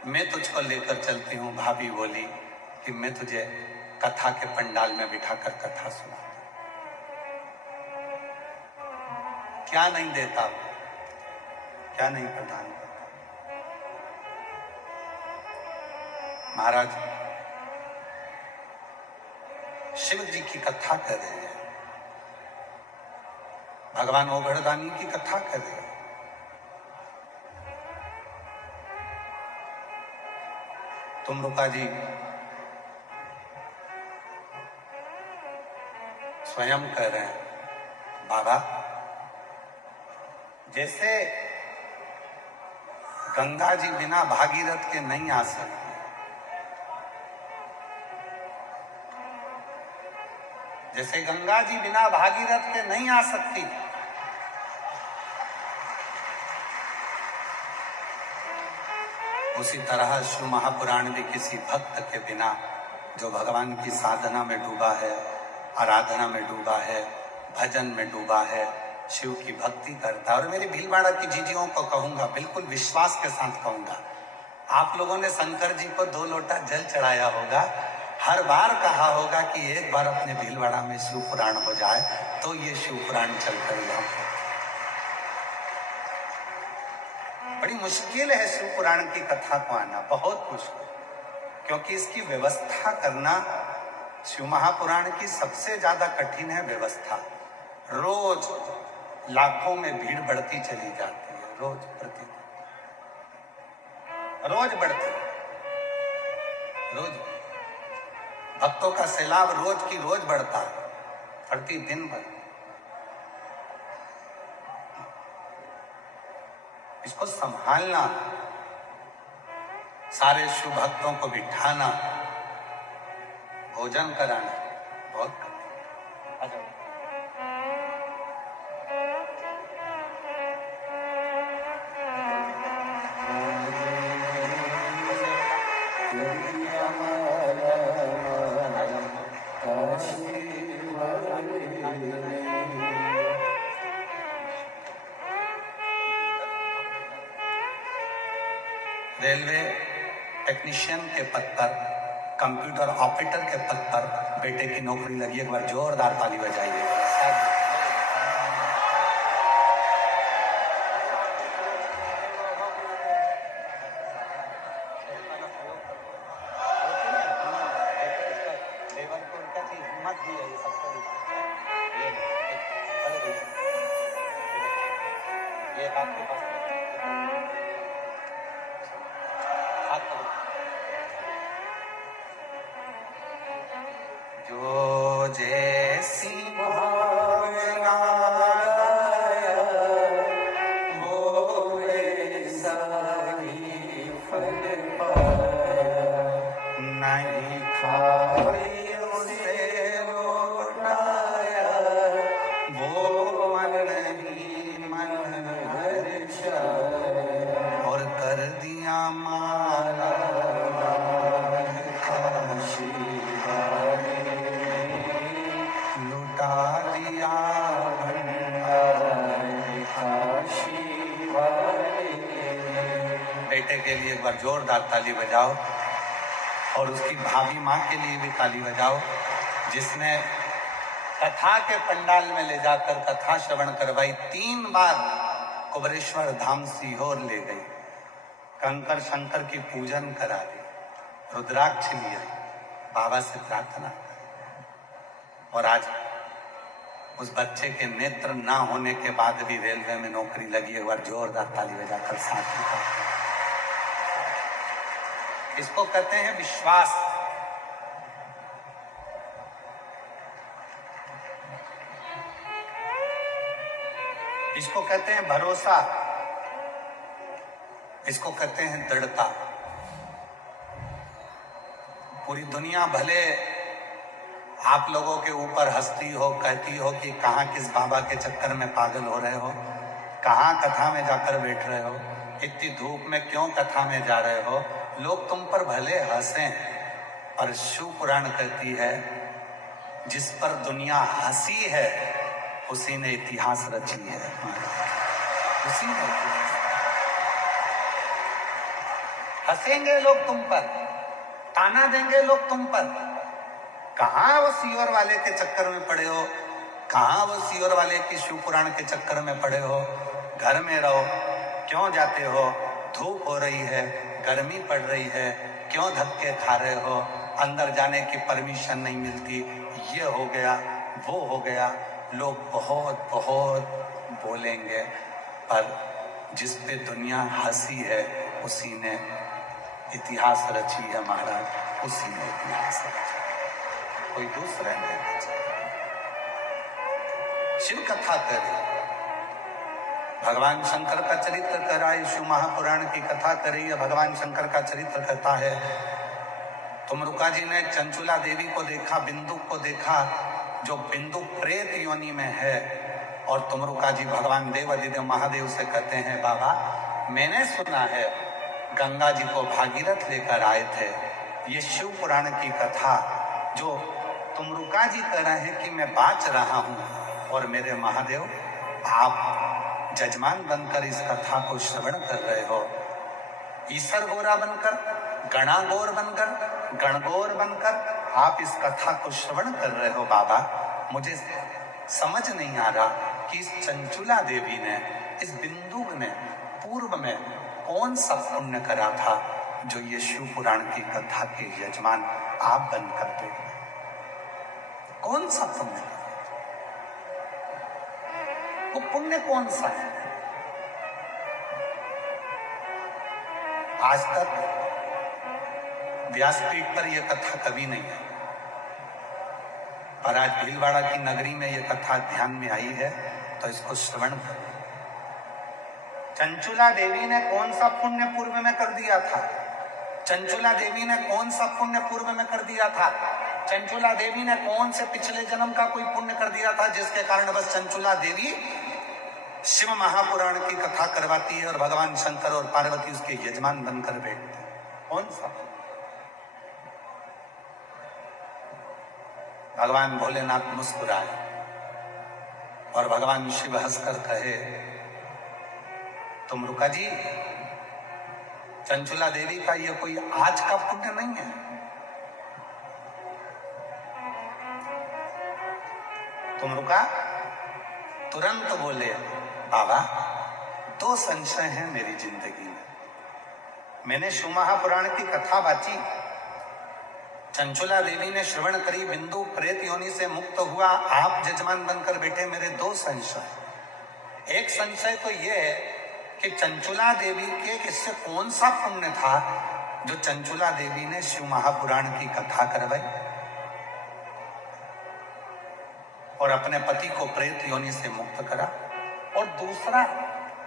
मैं तुझको लेकर चलती हूँ। भाभी बोली कि मैं तुझे कथा के पंडाल में बिठाकर कथा सुना। क्या नहीं देता, क्या नहीं प्रदान करता। महाराज शिव जी की कथा कर रहे हैं, भगवान ओघड़दानी की कथा कर रहे हैं। तुमरुका जी स्वयं कह रहे हैं, बाबा जैसे गंगा जी बिना भागीरथ के नहीं आ सकती, जैसे गंगा जी बिना भागीरथ के नहीं आ सकती, उसी तरह शिव महापुराण भी किसी भक्त के बिना, जो भगवान की साधना में डूबा है, आराधना में डूबा है, भजन में डूबा है, शिव की भक्ति करता है। और मेरी भीलवाड़ा की जीजियों को कहूंगा, बिल्कुल विश्वास के साथ कहूंगा, आप लोगों ने शंकर जी को 2 लोटा जल चढ़ाया होगा, हर बार कहा होगा कि एक बार अपने भीलवाड़ा में शिव पुराण हो जाए तो ये शिव पुराण चलकर यहाँ। बड़ी मुश्किल है शिव पुराण की कथा को आना, बहुत मुश्किल, क्योंकि इसकी व्यवस्था करना शिव महापुराण की सबसे ज्यादा कठिन है व्यवस्था। रोज लाखों में भीड़ बढ़ती चली जाती है, रोज प्रतिदिन, रोज बढ़ती, रोज भक्तों का सैलाब रोज की रोज बढ़ता है, प्रतिदिन बढ़। इसको संभालना, सारे शिव भक्तों को बिठाना, भोजन कराना बहुत कठिन। रेलवे टेक्नीशियन के पद पर, कंप्यूटर ऑपरेटर के पद पर बेटे की नौकरी लगी, एक बार जोरदार ताली बजाइए। जो जैसी भावना वो ऐसा ही फल पाया, नहीं खाई उसे लौटाया, वो मन नहीं के लिए एक बार जोरदार ताली बजाओ, और उसकी भाभी माँ के लिए भी ताली बजाओ, जिसने कथा के पंडाल में ले जाकर कथा श्रवण करवाई। 3 बार कुबरेश्वर धाम सीहोर ले गई, कंकर शंकर की पूजन करा दी, रुद्राक्ष लिए, बाबा से प्रार्थना करी। और आज उस बच्चे के नेत्र ना होने के बाद भी रेलवे में नौकरी लगी है। एक बार जोरदार ताली बजाकर साथ में। इसको कहते हैं विश्वास। इसको कहते हैं भरोसा। इसको कहते हैं दृढ़ता। पूरी दुनिया भले आप लोगों के ऊपर हंसती हो, कहती हो कि कहां किस बाबा के चक्कर में पागल हो रहे हो, कहां कथा में जाकर बैठ रहे हो, इतनी धूप में क्यों कथा में जा रहे हो। लोग तुम पर भले हंसें, पर शिव पुराण कहती है जिस पर दुनिया हंसी है उसी ने इतिहास रची है। उसी ने हंसेंगे लोग तुम पर, ताना देंगे लोग तुम पर। कहां वो सीवर वाले के चक्कर में पड़े हो, कहां वो सीवर वाले की शिव पुराण के चक्कर में पड़े हो। घर में रहो, क्यों जाते हो, धूप हो रही है, गर्मी पड़ रही है, क्यों धक्के खा रहे हो, अंदर जाने की परमिशन नहीं मिलती, ये हो गया वो हो गया। लोग बहुत बहुत बोलेंगे, पर जिस पे दुनिया हंसी है उसी ने इतिहास रची है महाराज, उसी ने इतिहास रची, कोई दूसरा नहीं रचा। शिव कथा करे, भगवान शंकर का चरित्र कराए, शिव महापुराण की कथा करी है। भगवान शंकर का चरित्र कहता है तुमरुका जी ने चंचुला देवी को देखा, बिंदु को देखा, जो बिंदु प्रेत योनि में है। और तुमरुका जी भगवान देव अधिदेव महादेव से कहते हैं बाबा मैंने सुना है गंगा जी को भागीरथ लेकर आए थे। ये शिव पुराण की कथा जो तुमरुका जी कह रहे हैं कि मैं बाँच रहा हूं, और मेरे महादेव आप जजमान बनकर इस कथा को श्रवण कर रहे हो। ईसर गोरा बनकर, गणागोर बनकर, गणगोर बनकर आप इस कथा को श्रवण कर रहे हो। बाबा मुझे समझ नहीं आ रहा कि इस चंचुला देवी ने, इस बिंदु ने पूर्व में कौन सा पुण्य करा था जो ये शिव पुराण की कथा के यजमान आप बनकर बैठे। कौन सा पुण्य, वो पुण्य कौन सा है। आज तक व्यासपीठ पर यह कथा कभी नहीं है, और आज भीलवाड़ा की नगरी में यह कथा ध्यान में आई है, तो इसको श्रवण करें। चंचुला देवी ने कौन सा पुण्य पूर्व में कर दिया था। चंचुला देवी ने कौन सा पुण्य पूर्व में कर दिया था। चंचुला देवी ने कौन से पिछले जन्म का कोई पुण्य कर दिया था जिसके कारण बस चंचुला देवी शिव महापुराण की कथा करवाती है और भगवान शंकर और पार्वती उसके यजमान बनकर बैठते हैं। कौन सा। भगवान भोलेनाथ मुस्कुराए और भगवान शिव हंसकर कहे तुमरुका जी चंचुला देवी का ये कोई आज का पुण्य नहीं है। तुमरुका तुरंत बोले बाबा 2 संशय हैं मेरी जिंदगी में। मैंने शिव महापुराण की कथा बाची, चंचुला देवी ने श्रवण करी, बिंदु प्रेत योनि से मुक्त हुआ, आप जजमान बनकर बैठे। मेरे 2 संशय। एक संशय तो यह है कि चंचुला देवी के इससे कौन सा पुण्य था जो चंचुला देवी ने शिव महापुराण की कथा करवाई और अपने पति को प्रेत योनि से मुक्त करा। और दूसरा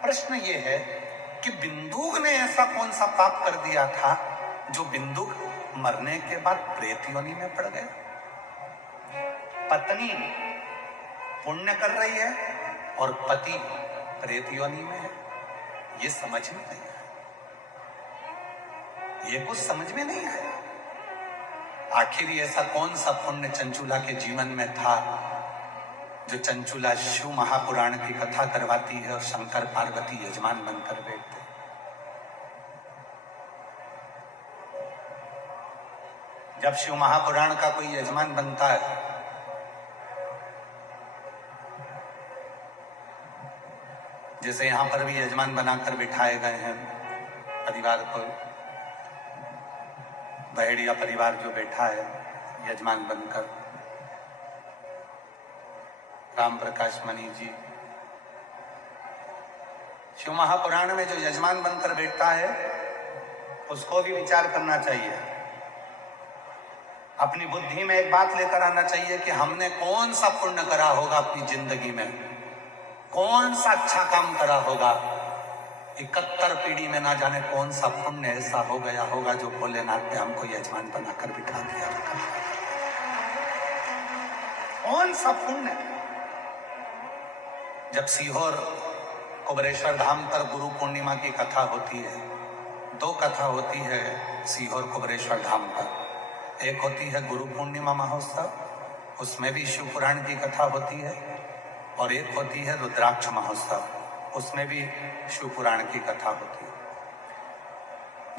प्रश्न यह है कि बिंदुक ने ऐसा कौन सा पाप कर दिया था जो बिंदुक मरने के बाद प्रेत योनि में पड़ गया। पत्नी पुण्य कर रही है और पति प्रेत योनि में है, ये समझ में नहीं आया। ये कुछ समझ में नहीं आया। आखिर ऐसा कौन सा पुण्य चंचुला के जीवन में था जो चंचुला शिव महापुराण की कथा करवाती है और शंकर पार्वती यजमान बनकर बैठते। जब शिव महापुराण का कोई यजमान बनता है जैसे यहां पर भी यजमान बनाकर बिठाए गए हैं परिवार को, बहेड़िया परिवार जो बैठा है यजमान बनकर, राम प्रकाश मणि जी, शिव महापुराण में जो यजमान बनकर बैठता है उसको भी विचार करना चाहिए। अपनी बुद्धि में एक बात लेकर आना चाहिए कि हमने कौन सा पुण्य करा होगा अपनी जिंदगी में, कौन सा अच्छा काम करा होगा। 71 पीढ़ी में ना जाने कौन सा पुण्य ऐसा हो गया होगा जो भोलेनाथ ने हमको यजमान बनाकर बिठा दिया। कौन सा पुण्य। जब सीहोर कुबरेश्वर धाम पर गुरु पूर्णिमा की कथा होती है, 2 कथा होती है सीहोर कुबरेश्वर धाम पर। एक होती है गुरु पूर्णिमा महोत्सव, उसमें भी शिव पुराण की कथा होती है, और एक होती है रुद्राक्ष महोत्सव, उसमें भी शिव पुराण की कथा होती है।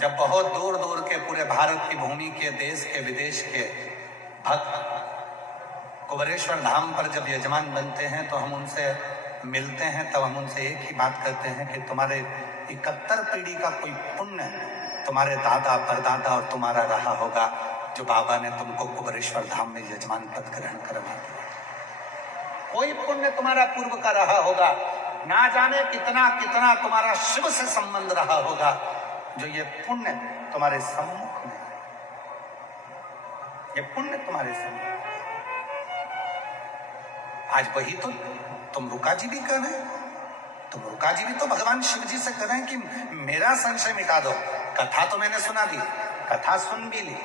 जब बहुत दूर दूर के पूरे भारत की भूमि के, देश के, विदेश के भक्त कुबरेश्वर धाम पर जब यजमान बनते हैं तो हम उनसे मिलते हैं, तब हम उनसे एक ही बात करते हैं कि तुम्हारे 71 पीढ़ी का कोई पुण्य तुम्हारे दादा परदादा और तुम्हारा रहा होगा जो बाबा ने तुमको कुबरेश्वर धाम में यजमान पद ग्रहण करवा दिया। कोई पुण्य तुम्हारा पूर्व का रहा होगा, ना जाने कितना कितना तुम्हारा शिव से संबंध रहा होगा, जो ये पुण्य तुम्हारे सम्मुख में, ये पुण्य तुम्हारे सम्मुख। आज वही तो तुम रुका जी भी कर रहे हैं, तुम रुका जी भी तो भगवान शिव जी से कर रहे हैं कि मेरा संशय मिटा दो। कथा तो मैंने सुना दी, कथा सुन भी ली,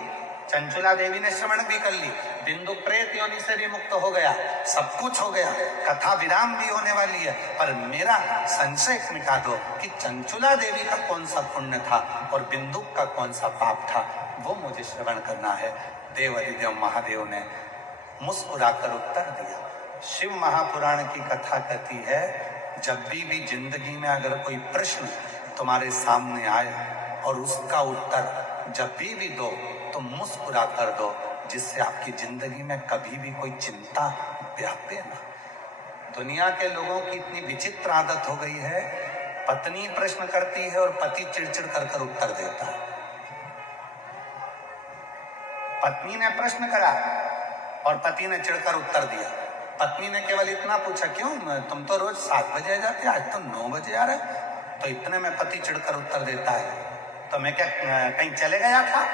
चंचुला देवी ने श्रवण भी कर ली, बिंदु प्रेत योनि से भी मुक्त हो गया, सब कुछ हो गया, कथा विराम भी होने वाली है, पर मेरा संशय मिटा दो कि चंचुला देवी का कौन सा पुण्य था और बिंदु का कौन सा पाप था, वो मुझे श्रवण करना है। देव अधिदेव महादेव ने मुस्कुराकर उत्तर दिया। शिव महापुराण की कथा कहती है, जब भी जिंदगी में अगर कोई प्रश्न तुम्हारे सामने आए और उसका उत्तर जब भी दो तो मुस्कुरा कर दो, जिससे आपकी जिंदगी में कभी भी कोई चिंता व्यापे ना। दुनिया के लोगों की इतनी विचित्र आदत हो गई है, पत्नी प्रश्न करती है और पति चिड़चिड़ कर उत्तर देता है। पत्नी ने प्रश्न करा और पति ने चिढ़कर उत्तर दिया। पत्नी ने केवल इतना पूछा, क्यों तुम तो रोज 7 बजे आ जाते, आज तो 9 बजे आ रहे, तो इतने में पति चिढ़कर उत्तर देता है, तो मैं क्या कहीं चले गया था?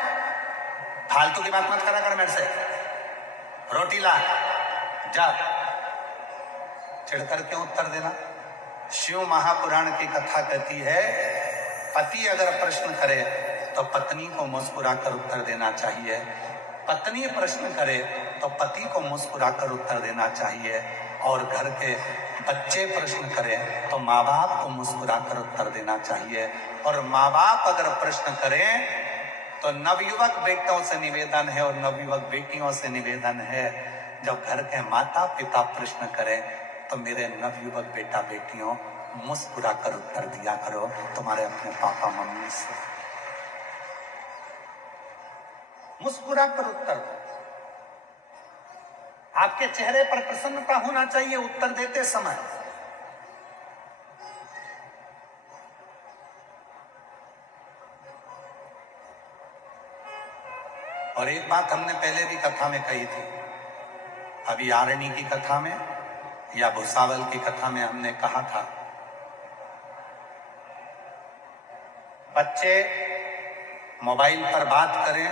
फालतू की बात मत करा कर मेरे से, रोटी ला जा। चिढ़कर क्यों उत्तर देना? शिव महापुराण की कथा कहती है, पति अगर प्रश्न करे तो पत्नी को मुस्कुराकर उत्तर देना चाहिए, पत्नी प्रश्न करे तो पति को मुस्कुराकर उत्तर देना चाहिए, और घर के बच्चे प्रश्न करें तो माँ बाप को मुस्कुराकर उत्तर देना चाहिए। और माँ बाप अगर प्रश्न करें तो नवयुवक बेटों से निवेदन है और नवयुवक बेटियों से निवेदन है, जब घर के माता पिता प्रश्न करें तो मेरे नवयुवक बेटा बेटियों मुस्कुराकर उत्तर दिया करो तुम्हारे अपने पापा मम्मी से, मुस्कुराकर उत्तर दो। आपके चेहरे पर प्रसन्नता होना चाहिए उत्तर देते समय। और एक बात हमने पहले भी कथा में कही थी, अभी आरणी की कथा में या भुसावल की कथा में हमने कहा था, बच्चे मोबाइल पर बात करें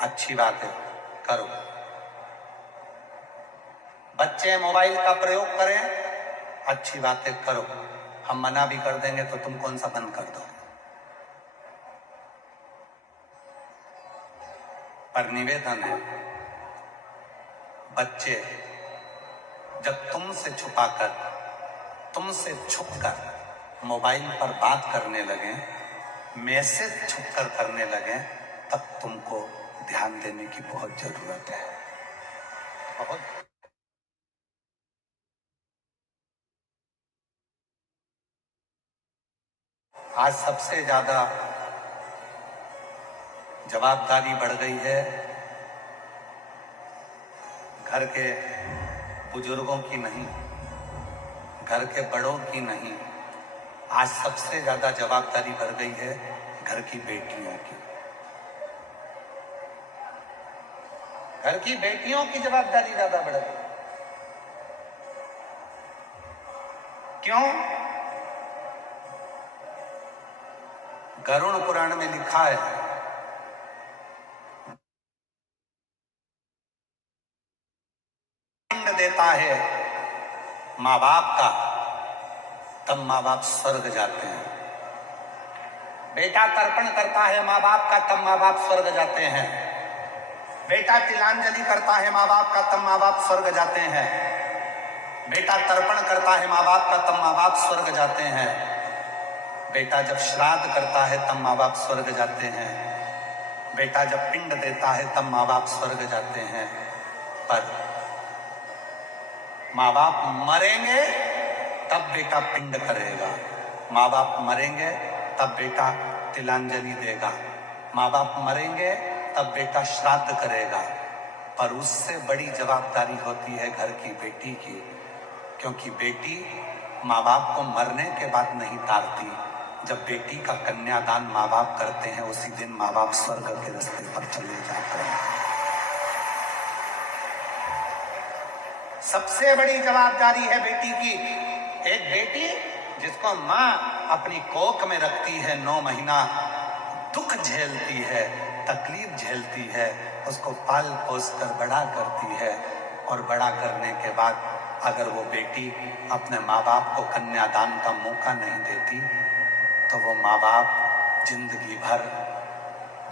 अच्छी बात है, करो। बच्चे मोबाइल का प्रयोग करें अच्छी बातें करो, हम मना भी कर देंगे तो तुम कौन सा बंद कर दो। पर निवेदन है, बच्चे जब तुमसे छुपाकर, तुमसे छुपकर मोबाइल पर बात करने लगे, मैसेज छुपकर करने लगे, तब तुमको ध्यान देने की बहुत जरूरत है। बहुत आज सबसे ज्यादा जवाबदारी बढ़ गई है घर के बुजुर्गों की नहीं, घर के बड़ों की नहीं, आज सबसे ज्यादा जवाबदारी बढ़ गई है घर की बेटियों की। घर की बेटियों की जवाबदारी ज्यादा बढ़ गई। क्यों? गरुड़ पुराण में लिखा है, पिंड देता है माँ बाप का, तब माँ बाप स्वर्ग जाते हैं। बेटा तर्पण करता है माँ बाप का, तब माँ बाप स्वर्ग जाते हैं। बेटा तिलांजलि करता है माँ बाप का, तब माँ बाप स्वर्ग जाते हैं। बेटा तर्पण करता है माँ बाप का, तब माँ बाप स्वर्ग जाते हैं। बेटा जब श्राद्ध करता है तब माँ बाप स्वर्ग जाते हैं। बेटा जब पिंड देता है तब माँ बाप स्वर्ग जाते हैं। पर माँ बाप मरेंगे तब बेटा पिंड करेगा, माँ बाप मरेंगे तब बेटा तिलांजलि देगा, माँ बाप मरेंगे तब बेटा श्राद्ध करेगा। पर उससे बड़ी जवाबदारी होती है घर की बेटी की, क्योंकि बेटी माँ बाप को मरने के बाद नहीं तारती। जब बेटी का कन्यादान माँ बाप करते हैं, उसी दिन माँ बाप स्वर्ग के रास्ते पर चले जाते हैं। सबसे बड़ी जवाबदारी है बेटी की। एक बेटी जिसको माँ अपनी कोख में रखती है, 9 महीना दुख झेलती है, तकलीफ झेलती है, उसको पाल पोस कर बड़ा करती है, और बड़ा करने के बाद अगर वो बेटी अपने माँ बाप को कन्यादान का मौका नहीं देती, तो वो माँ बाप जिंदगी भर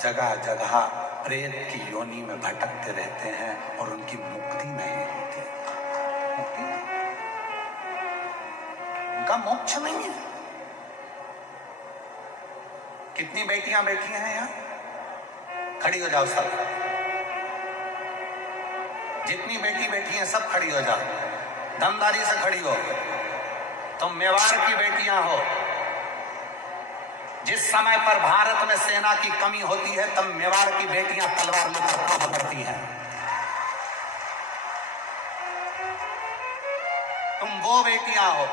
जगह जगह प्रेत की योनि में भटकते रहते हैं और उनकी मुक्ति नहीं होती। उनका मोक्ष नहीं है। कितनी बेटियां बैठी हैं यहाँ? खड़ी हो जाओ सब। जितनी बेटी बैठी हैं सब खड़ी हो जाओ, दमदारी से खड़ी हो। तुम मेवाड़ की बेटियां हो। जिस समय पर भारत में सेना की कमी होती है, तब मेवाड़ की बेटियां तलवार लेकर पकड़ती हैं। तुम वो बेटियां हो।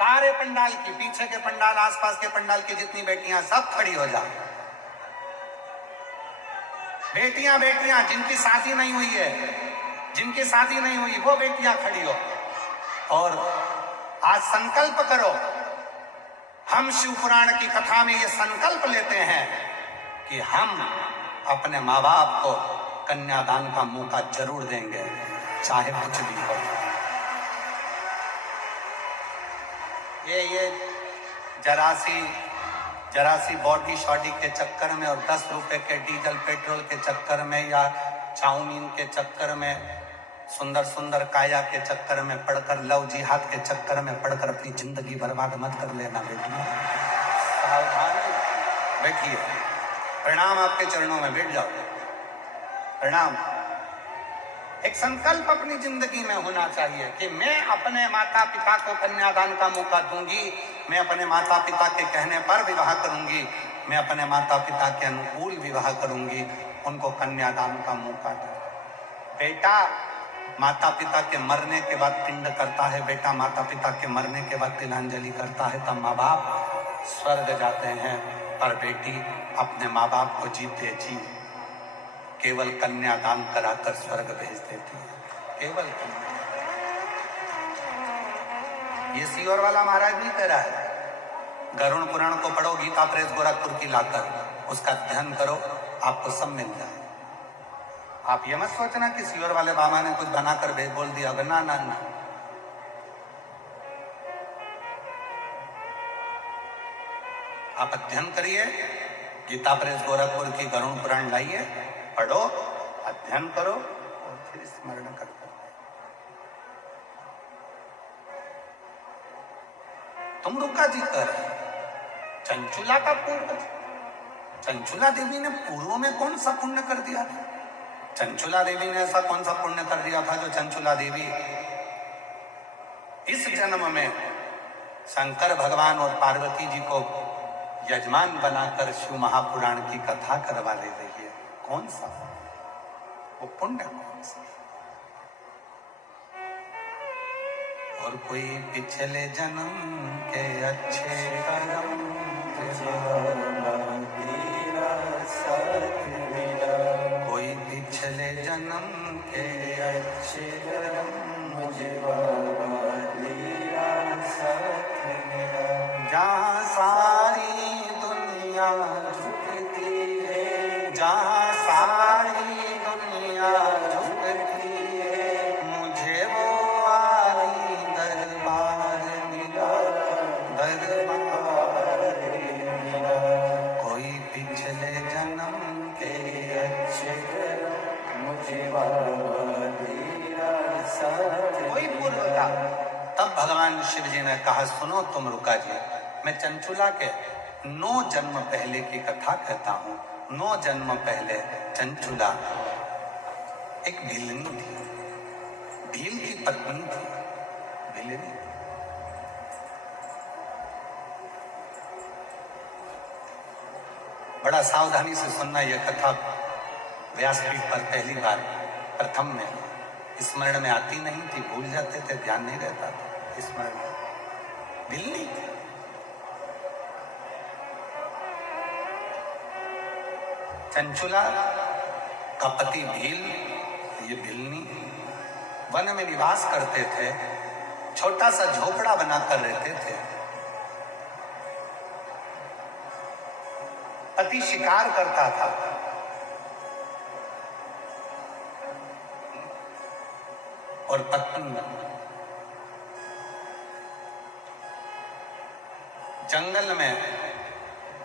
सारे पंडाल की, पीछे के पंडाल, आसपास के पंडाल की जितनी बेटियां, सब खड़ी हो जाओ। बेटियां बेटियां जिनकी शादी नहीं हुई है, जिनकी शादी नहीं हुई, वो बेटियां खड़ी हो और आज संकल्प करो। हम शिव पुराण की कथा में ये संकल्प लेते हैं कि हम अपने माँ बाप को कन्यादान का मौका जरूर देंगे, चाहे कुछ भी हो। ये जरा सी बॉडी शॉडी के चक्कर में और 10 रुपए के डीजल पेट्रोल के चक्कर में या चाउमीन के चक्कर में, सुंदर सुंदर काया के चक्कर में पढ़कर, लव जिहाद के चक्कर में पढ़कर अपनी जिंदगी बर्बाद मत कर लेना बेटी। सावधानी। बैठिए, प्रणाम आपके चरणों में, बैठ जाओ, प्रणाम। एक संकल्प अपनी जिंदगी में होना चाहिए कि मैं अपने माता पिता को कन्यादान का मौका दूंगी, मैं अपने माता पिता के कहने पर विवाह करूंगी, मैं अपने माता पिता के अनुकूल विवाह करूंगी, उनको कन्यादान का मौका दूंगी। बेटा माता पिता के मरने के बाद पिंड करता है, बेटा माता पिता के मरने के बाद तिलांजलि करता है, तब माँ बाप स्वर्ग जाते हैं। पर बेटी अपने माँ बाप को जीते जी केवल कन्यादान कराकर स्वर्ग भेज देती है, केवल कन्या। ये सीहोर वाला महाराज नहीं कह रहा है। गरुड़ पुराण को पढ़ो, गीता प्रेस गोरखपुर की लाकर उसका अध्ययन करो, आपको सब मिल जाए। आप ये मत सोचना कि सीहोर वाले बाबा ने कुछ बनाकर भेज बोल दिया, ना ना ना। आप अध्ययन करिए, गीता प्रेस गोरखपुर की गरुड़ पुराण लाइए, पढ़ो, अध्ययन करो और फिर स्मरण करते। तुम रुका जी कर चंचुला का पूर्व, चंचुला देवी ने पूर्व में कौन सा पुण्य कर दिया था? चंचुला देवी ने ऐसा कौन सा पुण्य कर दिया था जो चंचुला देवी इस जन्म में शंकर भगवान और पार्वती जी को यजमान बनाकर शिव महापुराण की कथा करवा ले रही है? कौन सा वो पुण्य? कौन सा? और कोई पिछले जन्म के अच्छे कर्म कोई पिछले जन्म के अच्छे कर्म मुझे बाबा तेरा साथ मिला। जहाँ सारी दुनिया झुकती है, जहाँ सारी दुनिया झुकती है, मुझे वो वाली दरबार मिला, दरबार मिला। कोई पिछले जन्म के अच्छे कर्म मुझे बाबा तेरा साथ। कोई पूर्व था। तब भगवान शिव जी ने कहा, सुनो तुम रुका जी, मैं चंचुला के 9 जन्म पहले की कथा कहता हूँ। 9 जन्म पहले चंचुला एक भिलनी थी, भील की पत्नी थी, भिलनी। बड़ा सावधानी से सुनना, यह कथा व्यासपीठ पर पहली बार प्रथम में स्मरण में आती नहीं थी, भूल जाते थे, ध्यान नहीं रहता था स्मरण में। भिलनी चंचुला का पति भील, ये भिलनी वन में निवास करते थे, छोटा सा झोपड़ा बनाकर रहते थे। पति शिकार करता था, और पत्नी जंगल में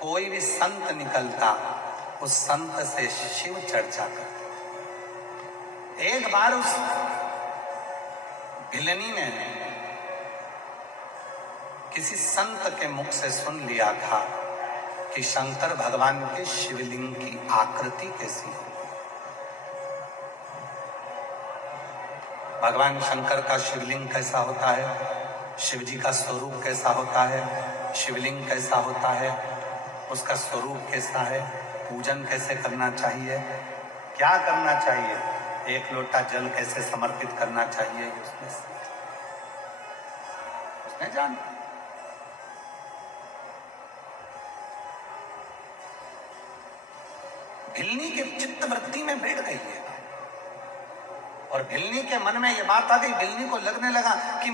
कोई भी संत निकलता, उस संत से शिव चर्चा करते। एक बार उस भिलनी ने किसी संत के मुख से सुन लिया था कि शंकर भगवान के शिवलिंग की आकृति कैसी होगी, भगवान शंकर का शिवलिंग कैसा होता है, शिव जी का स्वरूप कैसा होता है, शिवलिंग कैसा होता है, उसका स्वरूप कैसा है, पूजन कैसे करना चाहिए, क्या करना चाहिए, एक लोटा जल कैसे समर्पित करना चाहिए, उसने जान। भिलनी के चित्त वृत्ति में बैठ गई है, और भिलनी के मन में ये बात आ गई, भिलनी को लगने लगा कि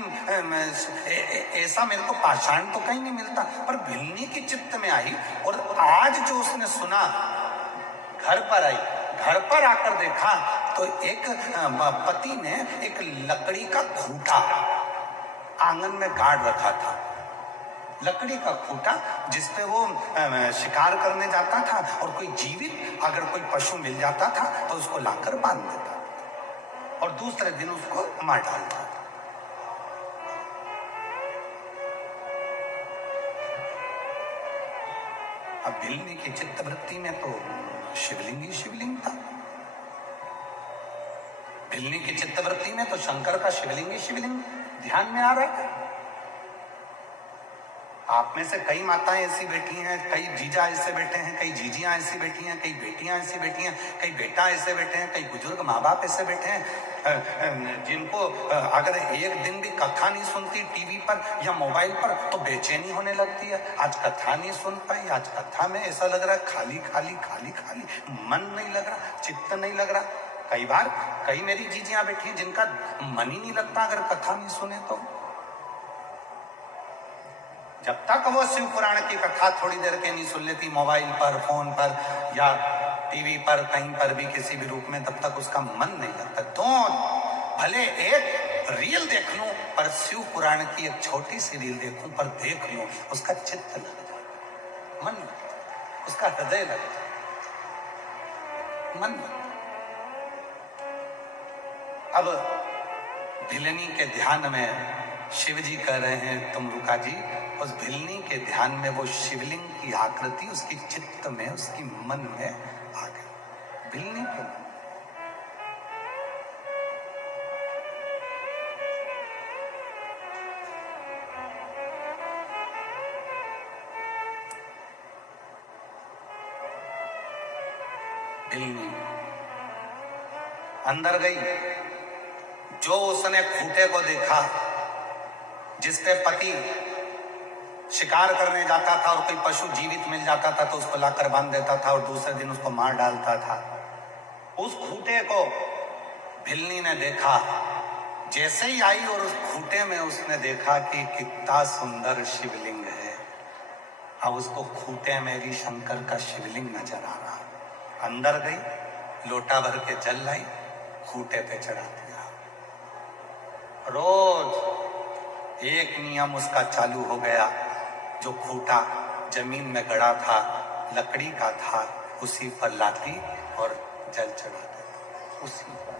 ऐसा मेरे को पाषाण तो कहीं नहीं मिलता, पर भिलनी की चित्त में आई। और आज जो उसने सुना, घर पर आई, घर पर आकर देखा तो एक पति ने एक लकड़ी का खूंटा आंगन में गाड़ रखा था, लकड़ी का खूंटा जिसपे वो शिकार करने जाता था, और कोई जीवित अगर कोई पशु मिल जाता था तो उसको लाकर बांध देता और दूसरे दिन उसको मार डालता था। अब भिलनी की चित्तवृत्ति में तो शिवलिंग ही शिवलिंग था, भिलनी की चित्तवृत्ति में तो शंकर का शिवलिंग ही शिवलिंग ध्यान में आ रहा था। आप में से कई माताएं ऐसी बैठी हैं, कई जीजा ऐसे बैठे हैं, कई जीजियां ऐसी बैठी हैं, कई बेटियां ऐसी बैठी हैं, कई बेटा ऐसे बैठे हैं, कई बुजुर्ग माँ बाप ऐसे बैठे हैं जिनको अगर एक दिन भी कथा नहीं सुनती टीवी पर या मोबाइल पर तो बेचैनी होने लगती है। आज कथा नहीं सुन पाई, आज कथा में ऐसा लग रहा है खाली खाली खाली खाली, मन नहीं लग रहा, चित्त नहीं लग रहा। कई बार कई मेरी जीजियां बैठी हैं जिनका मन ही नहीं लगता अगर कथा नहीं सुने तो। जब तक वो शिव पुराण की कथा थोड़ी देर के नहीं सुन लेती मोबाइल पर, फोन पर या टीवी पर, कहीं पर भी किसी भी रूप में, तब तक उसका मन नहीं लगता। तो भले एक रील देख लूं पर शिव पुराण की एक छोटी सी रील देखूं पर देख लूं, उसका चित्त लग जाए, मन लग जाए, उसका हृदय लग जाए, मन लग जाए। अब भिलनी के ध्यान में शिव जी कह रहे हैं, तुम रुका जी, उस भिलनी के ध्यान में वो शिवलिंग की आकृति उसकी चित्त में, उसकी मन में आ गई। भिलनी के मन, भिलनी अंदर गई, जो उसने खूंटे को देखा जिस पे पति शिकार करने जाता था और कोई पशु जीवित मिल जाता था तो उसको लाकर बांध देता था और दूसरे दिन उसको मार डालता था। उस खूंटे को भिल्ली ने देखा, जैसे ही आई और उस खूंटे में उसने देखा कि कितना सुंदर शिवलिंग है। अब उसको खूंटे में भी शंकर का शिवलिंग नजर आ रहा। अंदर गई, लोटा भर के जल लाई, खूंटे पे चढ़ा दिया। रोज एक नियम उसका चालू हो गया, जो खूंटा जमीन में गड़ा था, लकड़ी का था, उसी पर लाती और जल चढ़ा देता उसी पर।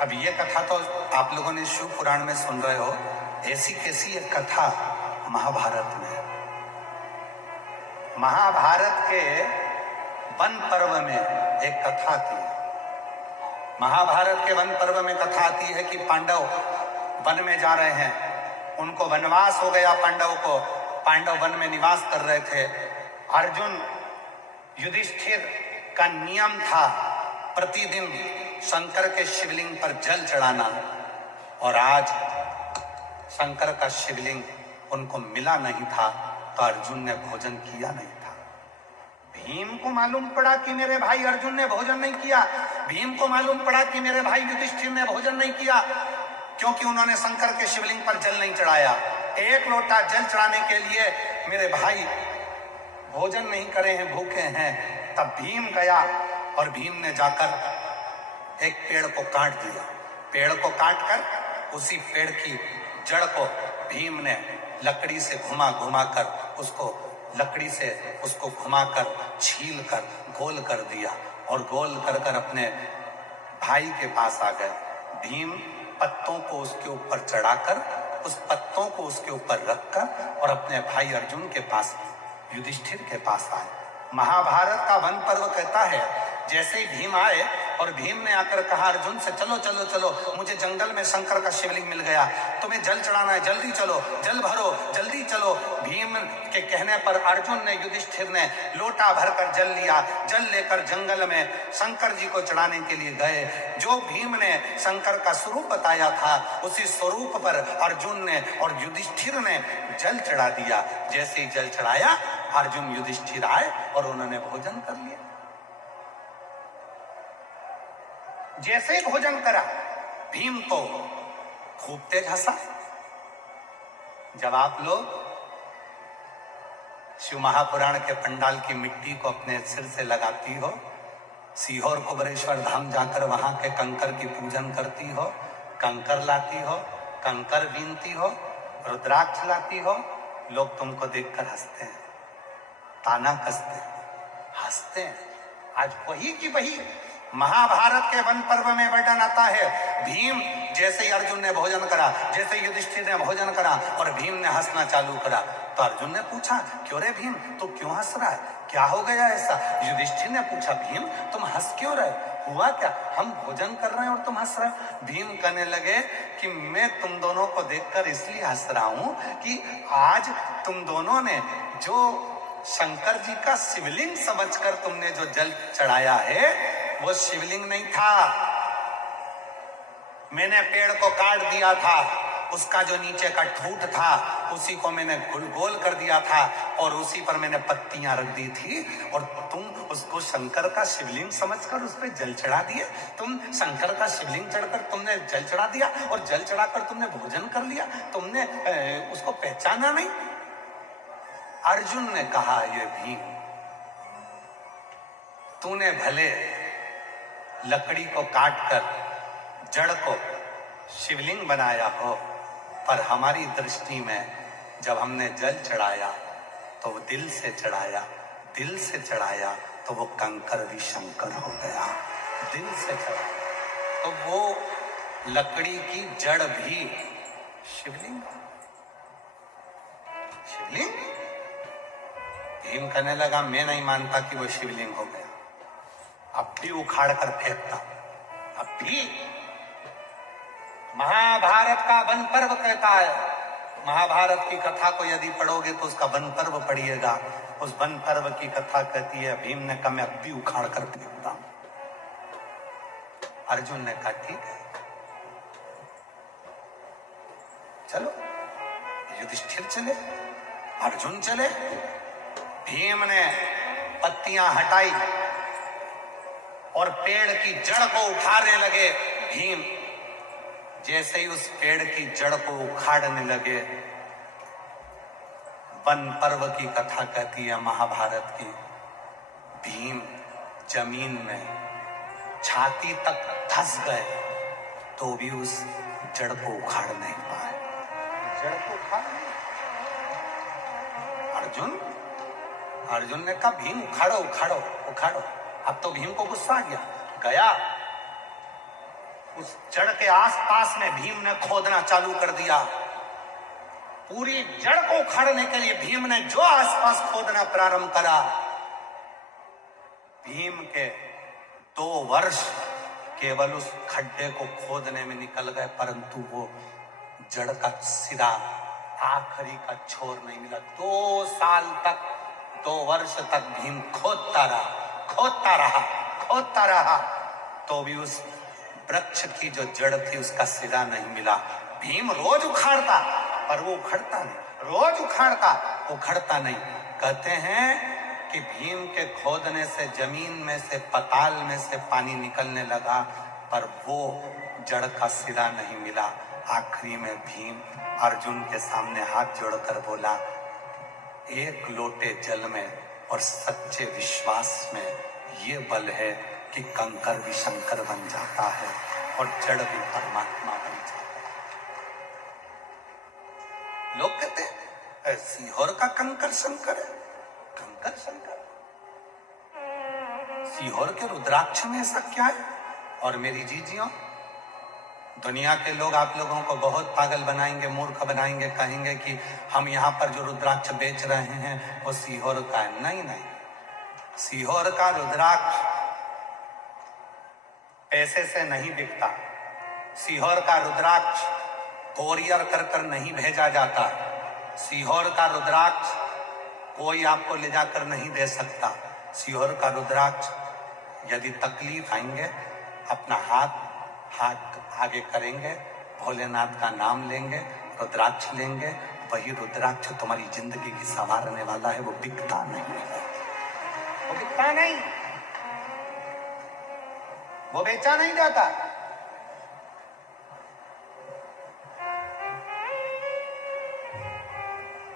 अब ये कथा तो आप लोगों ने शिव पुराण में सुन रहे हो, ऐसी कैसी एक कथा महाभारत में। महाभारत के वन पर्व में एक कथा थी। महाभारत के वन पर्व में कथा आती है कि पांडव वन में जा रहे हैं, उनको वनवास हो गया। पांडव को, पांडव वन में निवास कर रहे थे। अर्जुन युधिष्ठिर का नियम था प्रतिदिन शंकर के शिवलिंग पर जल चढ़ाना, और आज शंकर का शिवलिंग उनको मिला नहीं था तो अर्जुन ने भोजन किया नहीं था। भीम को मालूम पड़ा कि मेरे भाई अर्जुन ने भोजन नहीं किया, भीम को मालूम पड़ा कि मेरे भाई युधिष्ठिर ने भोजन नहीं किया, क्योंकि उन्होंने शंकर के शिवलिंग पर जल नहीं चढ़ाया। एक लोटा जल चढ़ाने के लिए मेरे भाई भोजन नहीं करे हैं, भूखे हैं। तब भीम गया और भीम ने जाकर एक पेड़ को काट दिया। पेड़ को काटकर उसी पेड़ की जड़ को भीम ने लकड़ी से घुमा घुमा कर उसको लकड़ी से उसको घुमाकर छील कर गोल कर दिया और गोल कर कर अपने भाई के पास आ गए। भीम पत्तों को उसके ऊपर चढ़ाकर, उस पत्तों को उसके ऊपर रखकर और अपने भाई अर्जुन के पास, युधिष्ठिर के पास आए। महाभारत का वन पर्व कहता है, जैसे ही भीम आए और भीम ने आकर कहा अर्जुन से, चलो चलो चलो, मुझे जंगल में शंकर का शिवलिंग मिल गया, तुम्हें जल चढ़ाना है, जल्दी चलो, जल भरो, जल्दी चलो। भीम के कहने पर अर्जुन ने, युधिष्ठिर ने लोटा भरकर जल लिया। जल लेकर जंगल में शंकर जी को चढ़ाने के लिए गए। जो भीम ने शंकर का स्वरूप बताया था, उसी स्वरूप पर अर्जुन ने और युधिष्ठिर ने जल चढ़ा दिया। जैसे ही जल चढ़ाया, अर्जुन युधिष्ठिर आए और उन्होंने भोजन कर लिया। जैसे ही भोजन करा, भीम तो खूब तेज हंसा। जब आप लोग शिव महापुराण के पंडाल की मिट्टी को अपने सिर से लगाती हो, सीहोर कुबरेश्वर धाम जाकर वहां के कंकर की पूजन करती हो, कंकर लाती हो, कंकर बीनती हो, रुद्राक्ष लाती हो, लोग तुमको देखकर हंसते हैं, ताना कसते हैं, हंसते हैं। आज वही की वही महाभारत के वन पर्व में वर्णन आता है। भीम, जैसे ही अर्जुन ने भोजन करा, जैसे युधिष्ठिर ने भोजन करा और भीम ने हंसना चालू करा, तो अर्जुन ने पूछा, क्यों रे भीम, तू क्यों हंस रहा है, क्या हो गया ऐसा? युधिष्ठिर ने पूछा, भीम तुम हंस क्यों रहे, हुआ क्या? हम भोजन कर रहे हैं और तुम हंस रहे हो। भीम कहने लगे कि मैं तुम दोनों को देखकर इसलिए हंस रहा हूं कि आज तुम दोनों ने जो शंकर जी का शिवलिंग समझकर तुमने जो जल चढ़ाया है, वो शिवलिंग नहीं था। मैंने पेड़ को काट दिया था, उसका जो नीचे का ठूठ था उसी को मैंने गोल कर दिया था और उसी पर मैंने पत्तियां रख दी थी, और तुम उसको शंकर का शिवलिंग समझकर उस पर जल चढ़ा दिए। तुम शंकर का शिवलिंग चढ़कर तुमने जल चढ़ा दिया और जल चढ़ाकर तुमने भोजन कर लिया, तुमने उसको पहचाना नहीं। अर्जुन ने कहा, ये भीम, तूने भले लकड़ी को काटकर जड़ को शिवलिंग बनाया हो, पर हमारी दृष्टि में जब हमने जल चढ़ाया तो वो दिल से चढ़ाया, दिल से चढ़ाया तो वो कंकर भी शंकर हो गया। दिल से चढ़ाया तो वो लकड़ी की जड़ भी शिवलिंग। शिवलिंग भीम कहने लगा, मैं नहीं मानता कि वो शिवलिंग हो गया, अब भी उखाड़ कर फेंकता। अब भी महाभारत का वन पर्व कहता है, महाभारत की कथा को यदि पढ़ोगे तो उसका वन पर्व पढ़िएगा, उस वन पर्व की कथा कहती है, भीम ने कहा मैं अब भी उखाड़ कर फेंकता। अर्जुन ने कहा ठीक है, चलो। युधिष्ठिर चले, अर्जुन चले। भीम ने पत्तियां हटाई और पेड़ की जड़ को उखाड़ने लगे। भीम जैसे ही उस पेड़ की जड़ को उखाड़ने लगे, वन पर्व की कथा कहती है महाभारत की, भीम जमीन में छाती तक धंस गए तो भी उस जड़ को उखाड़ नहीं पाए। जड़ को उखाड़ नहीं। अर्जुन ने कहा भीम उखाड़ो उखाड़ो उखाड़ो। अब तो भीम को गुस्सा आ गया, उस जड़ के आसपास में भीम ने खोदना चालू कर दिया। पूरी जड़ को उखाड़ने के लिए भीम ने जो आसपास खोदना प्रारंभ करा, भीम के 2 वर्ष केवल उस खड्डे को खोदने में निकल गए, परंतु वो जड़ का सिरा, आखिरी का छोर नहीं मिला। 2 साल तक, 2 वर्ष तक भीम खोदता रहा, तो भी उस वृक्ष की जो जड़ थी उसका सिरा नहीं मिला। भीम रोज उखाड़ता पर वो उखड़ता नहीं, रोज उखड़ता नहीं। कहते हैं कि भीम के खोदने से जमीन में से, पताल में से पानी निकलने लगा, पर वो जड़ का सिरा नहीं मिला। आखिरी में भीम अर्जुन के सामने हाथ जोड़कर बोला, एक लोटे जल में और सच्चे विश्वास में ये बल है कि कंकर भी शंकर बन जाता है और जड़ भी परमात्मा बन जाता है। लोग कहते हैं सीहोर का कंकर शंकर है, कंकर शंकर। सीहोर के रुद्राक्ष में ऐसा क्या है? और मेरी जीजियों, दुनिया के लोग आप लोगों को बहुत पागल बनाएंगे, मूर्ख बनाएंगे, कहेंगे कि हम यहाँ पर जो रुद्राक्ष बेच रहे हैं वो सीहोर का है। नहीं, सीहोर का रुद्राक्ष पैसे से नहीं बिकता। सीहोर का रुद्राक्ष कोरियर कर नहीं भेजा जाता। सीहोर का रुद्राक्ष कोई आपको ले जाकर नहीं दे सकता। सीहोर का रुद्राक्ष यदि तकलीफ आएंगे, अपना हाथ आगे करेंगे, भोलेनाथ का नाम लेंगे, रुद्राक्ष लेंगे, वही रुद्राक्ष तुम्हारी जिंदगी की संवारने वाला है। वो बिकता नहीं, वो बिकता नहीं, वो बेचा नहीं जाता।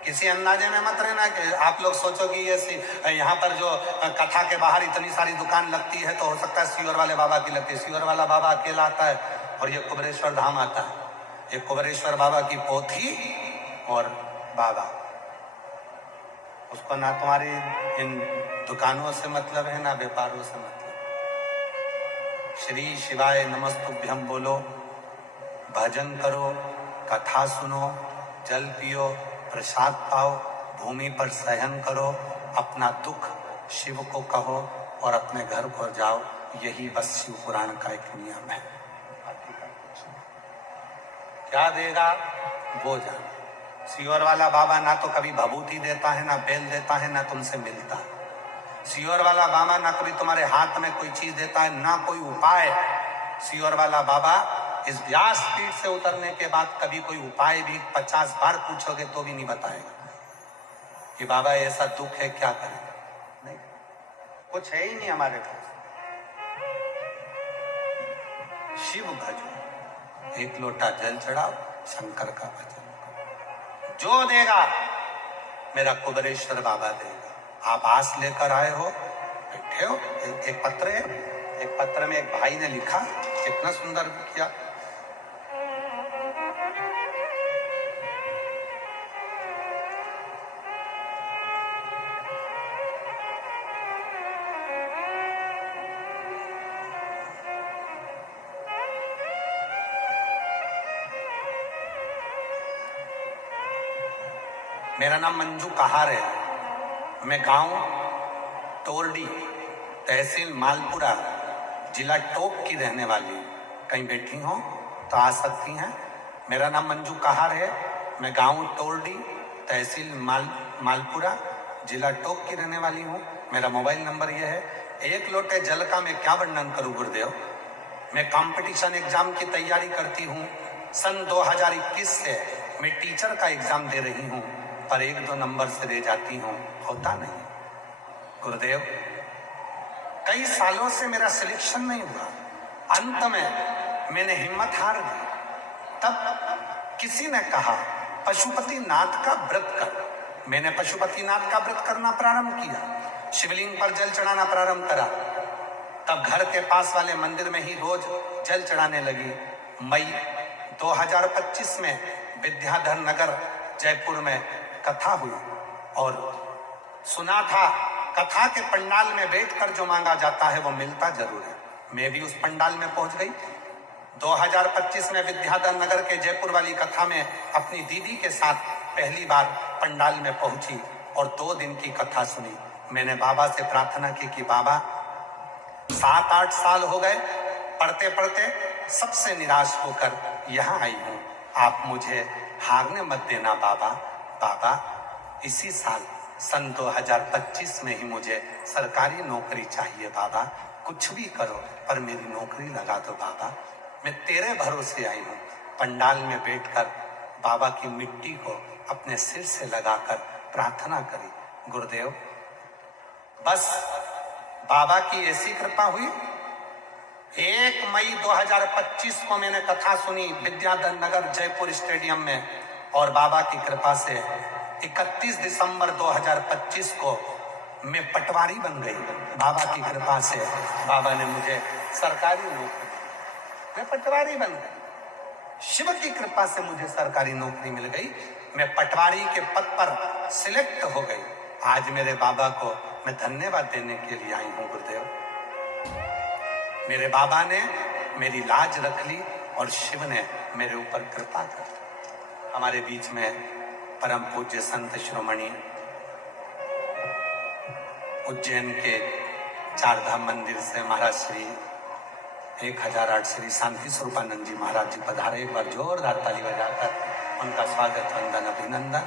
किसी अंदाजे में मत रहना कि आप लोग सोचो कि ये यहाँ पर जो कथा के बाहर इतनी सारी दुकान लगती है तो हो सकता है सीहोर वाले बाबा की लगती है। सीहोर वाला बाबा अकेला आता है और ये कुबेरेश्वर धाम आता है। ये कुबेरेश्वर बाबा की पोथी और बाबा, उसको ना तुम्हारी इन दुकानों से मतलब है ना व्यापारों से मतलब। श्री शिवाय नमस्तुभ्यम बोलो, भजन करो, कथा सुनो, जल पियो, प्रसाद पाओ, भूमि पर सहन करो, अपना दुख शिव को कहो और अपने घर को जाओ। यही बस शिव पुराण का एक नियम है। क्या देगा वो जान। सीहोर वाला बाबा ना तो कभी भभूति देता है, ना बेल देता है, ना तुमसे मिलता। सीहोर वाला बाबा ना कभी तुम्हारे हाथ में कोई चीज देता है, ना कोई उपाय। सीहोर वाला बाबा इस व्यास पीठ से उतरने के बाद कभी कोई उपाय भी 50 बार पूछोगे तो भी नहीं बताएगा कि बाबा ऐसा दुख है, क्या करें। नहीं, कुछ है ही नहीं हमारे पास। शिव भजो, एक लोटा जल चढ़ाओ, शंकर का भजन करो। जो देगा मेरा कुबेरेश्वर बाबा देगा। आप आस लेकर आए हो, बैठे हो। एक पत्र है, एक पत्र में एक भाई ने लिखा, कितना सुंदर किया। मेरा नाम मंजू कहार है। मैं गांव तोरडी, तहसील मालपुरा, जिला टोक की रहने वाली। कहीं बैठी हो तो आ सकती हैं। मेरा नाम मंजू कहार है। मैं गांव तोरडी, तहसील मालपुरा, जिला टोक की रहने वाली हूँ। मेरा मोबाइल नंबर यह है। एक लोटे जल का मैं क्या वर्णन करूँ गुरुदेव। मैं कंपटीशन एग्जाम की तैयारी करती हूँ। सन 2021 से मैं टीचर का एग्जाम दे रही हूँ, पर 1-2 नंबर से दे जाती हूँ, होता नहीं। गुरुदेव, कई सालों से मेरा सिलेक्शन नहीं हुआ। अंत में मैंने हिम्मत हार दी। तब किसी ने कहा पशुपति नाथ का व्रत कर। मैंने पशुपति नाथ का व्रत करना प्रारंभ किया, शिवलिंग पर जल चढ़ाना प्रारंभ करा। तब घर के पास वाले मंदिर में ही रोज जल चढ़ाने लगी। मई 2025 में विद्याधर नगर जयपुर में कथा हुई और सुना था कथा के पंडाल में बैठकर जो मांगा जाता है वो मिलता जरूर है। मैं भी उस पंडाल में पहुंच गई। 2025 में विद्याधर नगर के जयपुर वाली कथा में अपनी दीदी के साथ पहली बार पंडाल में पहुंची और 2 दिन की कथा सुनी। मैंने बाबा से प्रार्थना की कि बाबा 7-8 साल हो गए, पढ़ते पढ़ते सबसे निराश होकर यहाँ आई हूँ, आप मुझे हारने मत देना बाबा। बाबा, इसी साल सन 2025 में ही मुझे सरकारी नौकरी चाहिए बाबा, कुछ भी करो पर मेरी नौकरी लगा दो बाबा। मैं तेरे भरोसे आई हूँ। पंडाल में बैठकर बाबा की मिट्टी को अपने सिर से लगाकर प्रार्थना करी। गुरुदेव, बस बाबा की ऐसी कृपा हुई। 1 मई 2025 को मैंने कथा सुनी विद्याधर नगर जयपुर स्टेडियम में और बाबा की कृपा से 31 दिसंबर 2025 को मैं पटवारी बन गई। बाबा की कृपा से बाबा ने मुझे सरकारी नौकरी, मैं पटवारी बन गई। शिव की कृपा से मुझे सरकारी नौकरी मिल गई। मैं पटवारी के पद पर सिलेक्ट हो गई। आज मेरे बाबा को मैं धन्यवाद देने के लिए आई हूँ। गुरुदेव, मेरे बाबा ने मेरी लाज रख ली और शिव ने मेरे ऊपर कृपा कर दी। हमारे बीच में परम पूज्य संत शिरोमणि उज्जैन के 4 धाम मंदिर से महाराज श्री 1008 श्री शांति स्वरूपानंद जी महाराज जी पधारे। एक बार जोरदार ताली बजाकर उनका स्वागत, वंदन, अभिनंदन।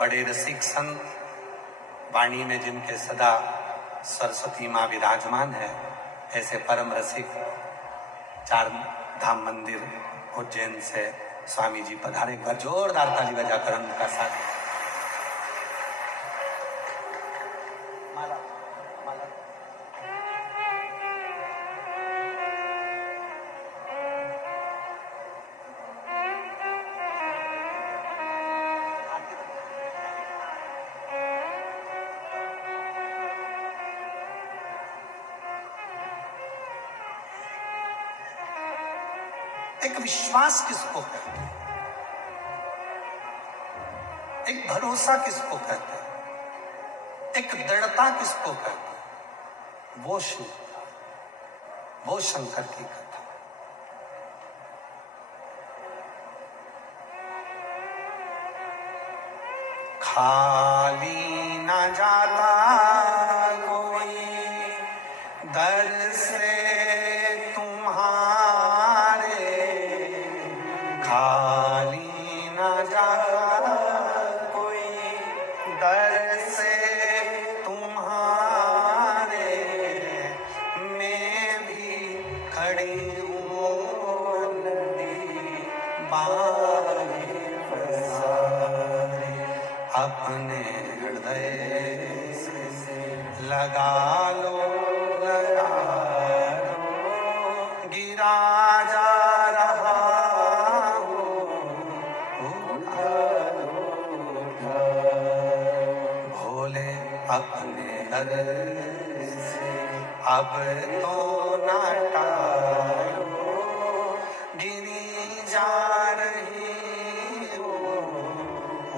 बड़े रसिक संत, वाणी में जिनके सदा सरस्वती माँ विराजमान है, ऐसे परम रसिक 4 धाम मंदिर उज्जैन से स्वामी जी पधारे। एक बार जोरदार ताली बजाकर उनका स्वागत। एक विश्वास किसको कहते हैं, एक भरोसा किसको कहते हैं, एक दृढ़ता किसको कहते हैं, वो शिव, वो शंकर की कथा। खाली न जाता कोई दर से खाली न जाता कोई दर से तुम्हारे, मैं भी खड़ी हूँ नदी बारे पसारे, अपने हृदय से लगा लो, गिरा जा रहा अपने घर से अब तो ना टालो, गिरी जा रही हो,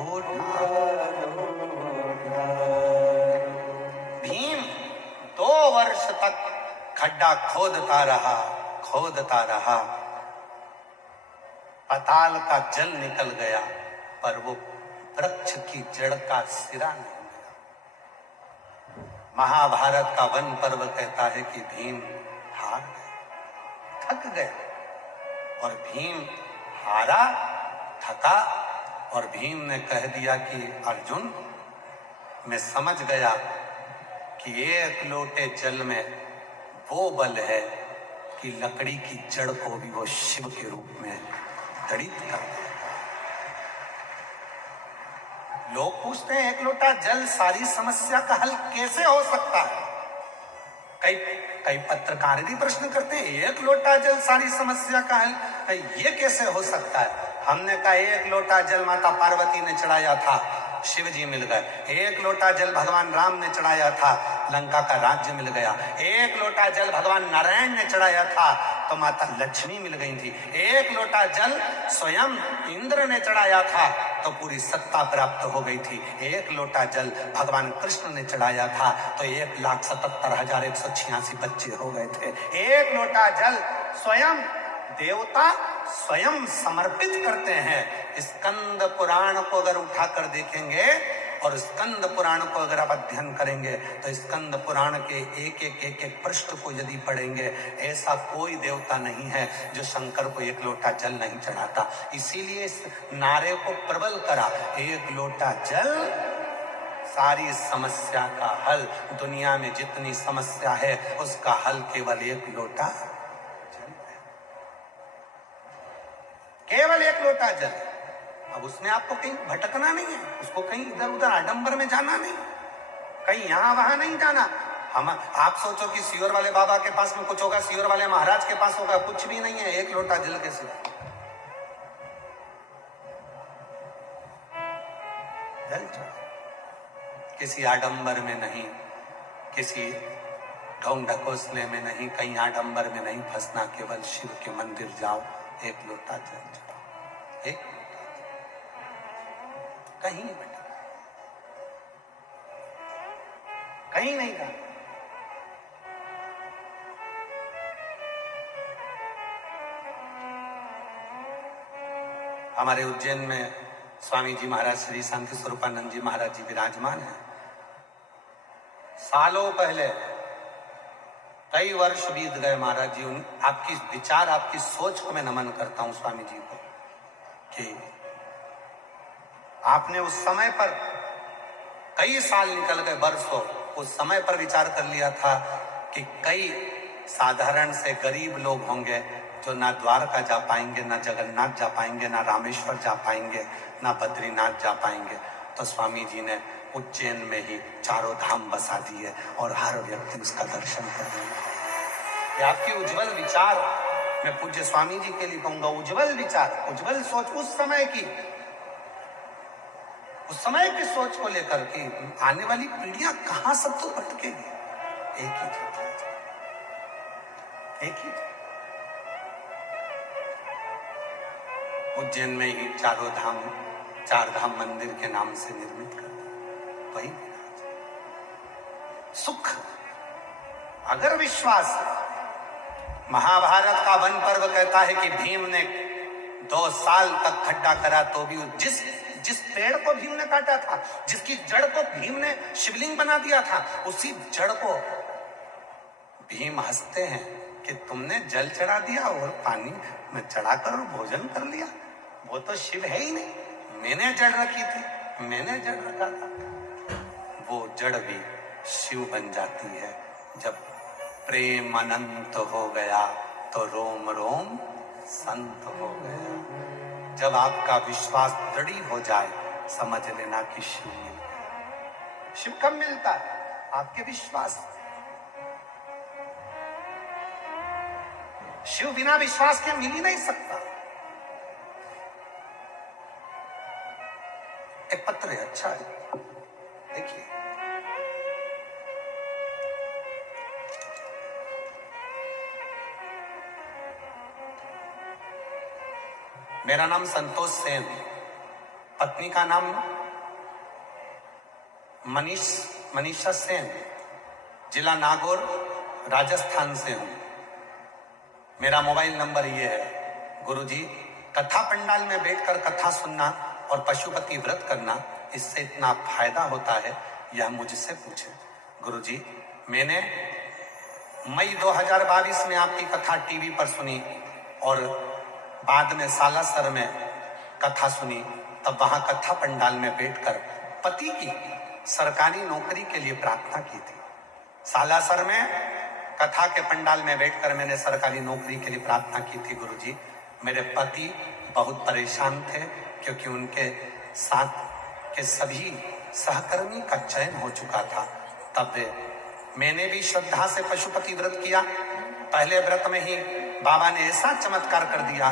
उठा लो। भीम 2 वर्ष तक खड्डा खोदता रहा। पाताल का जल निकल गया पर वो वृक्ष की जड़ का सिरा नहीं। महाभारत का वन पर्व कहता है कि भीम हार गए, थक गए, और भीम हारा, थका, और भीम ने कह दिया कि अर्जुन, मैं समझ गया कि 1 लोटे जल में वो बल है कि लकड़ी की जड़ को भी वो शिव के रूप में दड़ित कर दे। लोग पूछते हैं एक लोटा जल सारी समस्या का हल कैसे हो सकता है? कई कई पत्रकार भी प्रश्न करते हैं एक लोटा जल सारी समस्या का हल ये कैसे हो सकता है? हमने कहा एक लोटा जल माता पार्वती ने चढ़ाया था, शिव जी मिल गए। एक लोटा जल भगवान राम ने चढ़ाया था, लंका का राज्य मिल गया। एक लोटा जल भगवान नारायण ने चढ़ाया था तो माता लक्ष्मी मिल गई थी। एक लोटा जल स्वयं इंद्र ने चढ़ाया था तो पूरी सत्ता प्राप्त हो गई थी। एक लोटा जल भगवान कृष्ण ने चढ़ाया था तो 1,77,186 बच्चे हो गए थे। एक लोटा जल स्वयं देवता स्वयं समर्पित करते हैं। स्कंद पुराण को अगर उठाकर देखेंगे और स्कंद पुराण को अगर आप अध्ययन करेंगे तो स्कंद पुराण के एक पृष्ठ को यदि पढ़ेंगे, ऐसा कोई देवता नहीं है जो शंकर को एक लोटा जल नहीं चढ़ाता। इसीलिए इस नारे को प्रबल करा, एक लोटा जल सारी समस्या का हल। दुनिया में जितनी समस्या है उसका हल केवल एक लोटा जल है, केवल एक लोटा जल। अब उसमें आपको कहीं भटकना नहीं है, उसको कहीं इधर उधर आडंबर में जाना नहीं, कहीं यहां वहां नहीं जाना। हम आप सोचो कि सीवर वाले बाबा के पास में कुछ होगा, सीवर वाले महाराज के पास होगा, कुछ भी नहीं है एक लोटा जल के सिवा। जल चढ़ाओ, किसी आडंबर में नहीं, किसी ढोंग ढकोसले में नहीं, कहीं आडंबर में नहीं फंसना। केवल शिव के मंदिर जाओ, एक लोटा जल चढ़ाओ, एक कहीं नहीं बैठा, कहीं नहीं था। हमारे उज्जैन में स्वामी जी महाराज श्री शांति स्वरूपानंद जी महाराज जी विराजमान हैं। सालों पहले, कई वर्ष बीत गए महाराज जी, आपकी विचार आपकी सोच को मैं नमन करता हूं स्वामी जी को कि आपने उस समय पर, कई साल निकल गए, वर्षों, उस समय पर विचार कर लिया था कि कई साधारण से गरीब लोग होंगे जो ना द्वारका जा पाएंगे, ना जगन्नाथ जा पाएंगे, ना रामेश्वर जा पाएंगे, ना बद्रीनाथ जा पाएंगे। तो स्वामी जी ने उज्जैन में ही चारों धाम बसा दिए और हर व्यक्ति उसका दर्शन कर लिया। ये आपकी उज्जवल विचार, मैं पूज्य स्वामी जी के लिए कहूंगा, उज्जवल विचार, उज्जवल सोच उस समय की सोच को लेकर के आने वाली पीढ़ियां कहां सब तो भटकेगी। एक ही चीज, एक ही चीज। उज्जैन में ही चारों धाम, चार धाम मंदिर के नाम से निर्मित कर, वही सुख। अगर विश्वास, महाभारत का वन पर्व कहता है कि भीम ने 2 साल तक खड्डा करा तो भी जिस पेड़ को भीम ने काटा था, जिसकी जड़ को भीम ने शिवलिंग बना दिया था, उसी जड़ को भीम हंसते हैं कि तुमने जल चढ़ा दिया और पानी में चढ़ाकर भोजन कर लिया, वो तो शिव है ही नहीं, मैंने जड़ रखी थी, मैंने जड़ रखा था। वो जड़ भी शिव बन जाती है। जब प्रेम अनंत हो गया तो रोम रोम संत हो गया। जब आपका विश्वास दृढ़ हो जाए, समझ लेना कि शिव मिल गया। शिव कब मिलता है? आपके विश्वास। शिव बिना विश्वास के मिल ही नहीं सकता। एक पत्र है, अच्छा है, देखिए। मेरा नाम संतोष सेन, पत्नी का नाम मनीषा सेन, जिला नागौर, राजस्थान से हूं। मेरा मोबाइल नंबर ये है। गुरुजी, कथा पंडाल में बैठकर कथा सुनना और पशुपति व्रत करना, इससे इतना फायदा होता है, यह मुझसे पूछे। गुरुजी, मैंने मई 2022 में आपकी कथा टीवी पर सुनी और बाद में सालासर में कथा सुनी। तब वहां कथा पंडाल में बैठकर पति की सरकारी नौकरी के लिए प्रार्थना की थी। सालासर में कथा के पंडाल में बैठकर मैंने सरकारी नौकरी के लिए प्रार्थना की थी गुरुजी। मेरे पति बहुत परेशान थे क्योंकि उनके साथ के सभी सहकर्मी का चयन हो चुका था। तब मैंने भी श्रद्धा से पशुपति व्रत किया। पहले व्रत में ही बाबा ने ऐसा चमत्कार कर दिया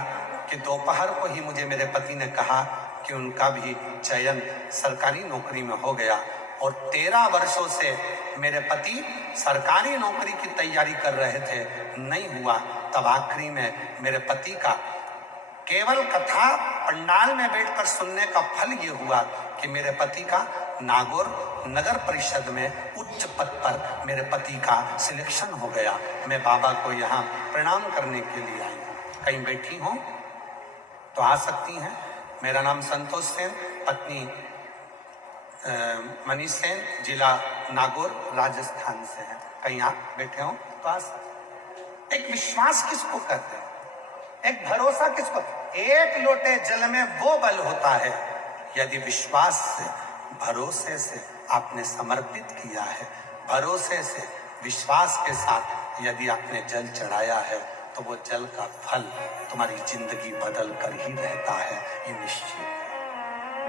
कि दोपहर को ही मुझे मेरे पति ने कहा कि उनका भी चयन सरकारी नौकरी में हो गया। और 13 वर्षों से मेरे पति सरकारी नौकरी की तैयारी कर रहे थे, नहीं हुआ। तब आखिरी में मेरे पति का केवल कथा पंडाल में बैठकर सुनने का फल ये हुआ कि मेरे पति का नागौर नगर परिषद में उच्च पद पर मेरे पति का सिलेक्शन हो गया। मैं बाबा को यहाँ प्रणाम करने के लिए आई हूँ। कहीं बैठी हो तो आ सकती हैं। मेरा नाम संतोष सेन, पत्नी मनीष सेन, जिला नागौर, राजस्थान से है। कहीं आप बैठे हो तो आ सकते। एक विश्वास किसको कहते हैं, एक भरोसा किसको? एक लोटे जल में वो बल होता है यदि विश्वास से, भरोसे से आपने समर्पित किया है, भरोसे से, विश्वास के साथ यदि आपने जल चढ़ाया है तो वो जल का फल तुम्हारी जिंदगी बदल कर ही रहता है, ये निश्चित।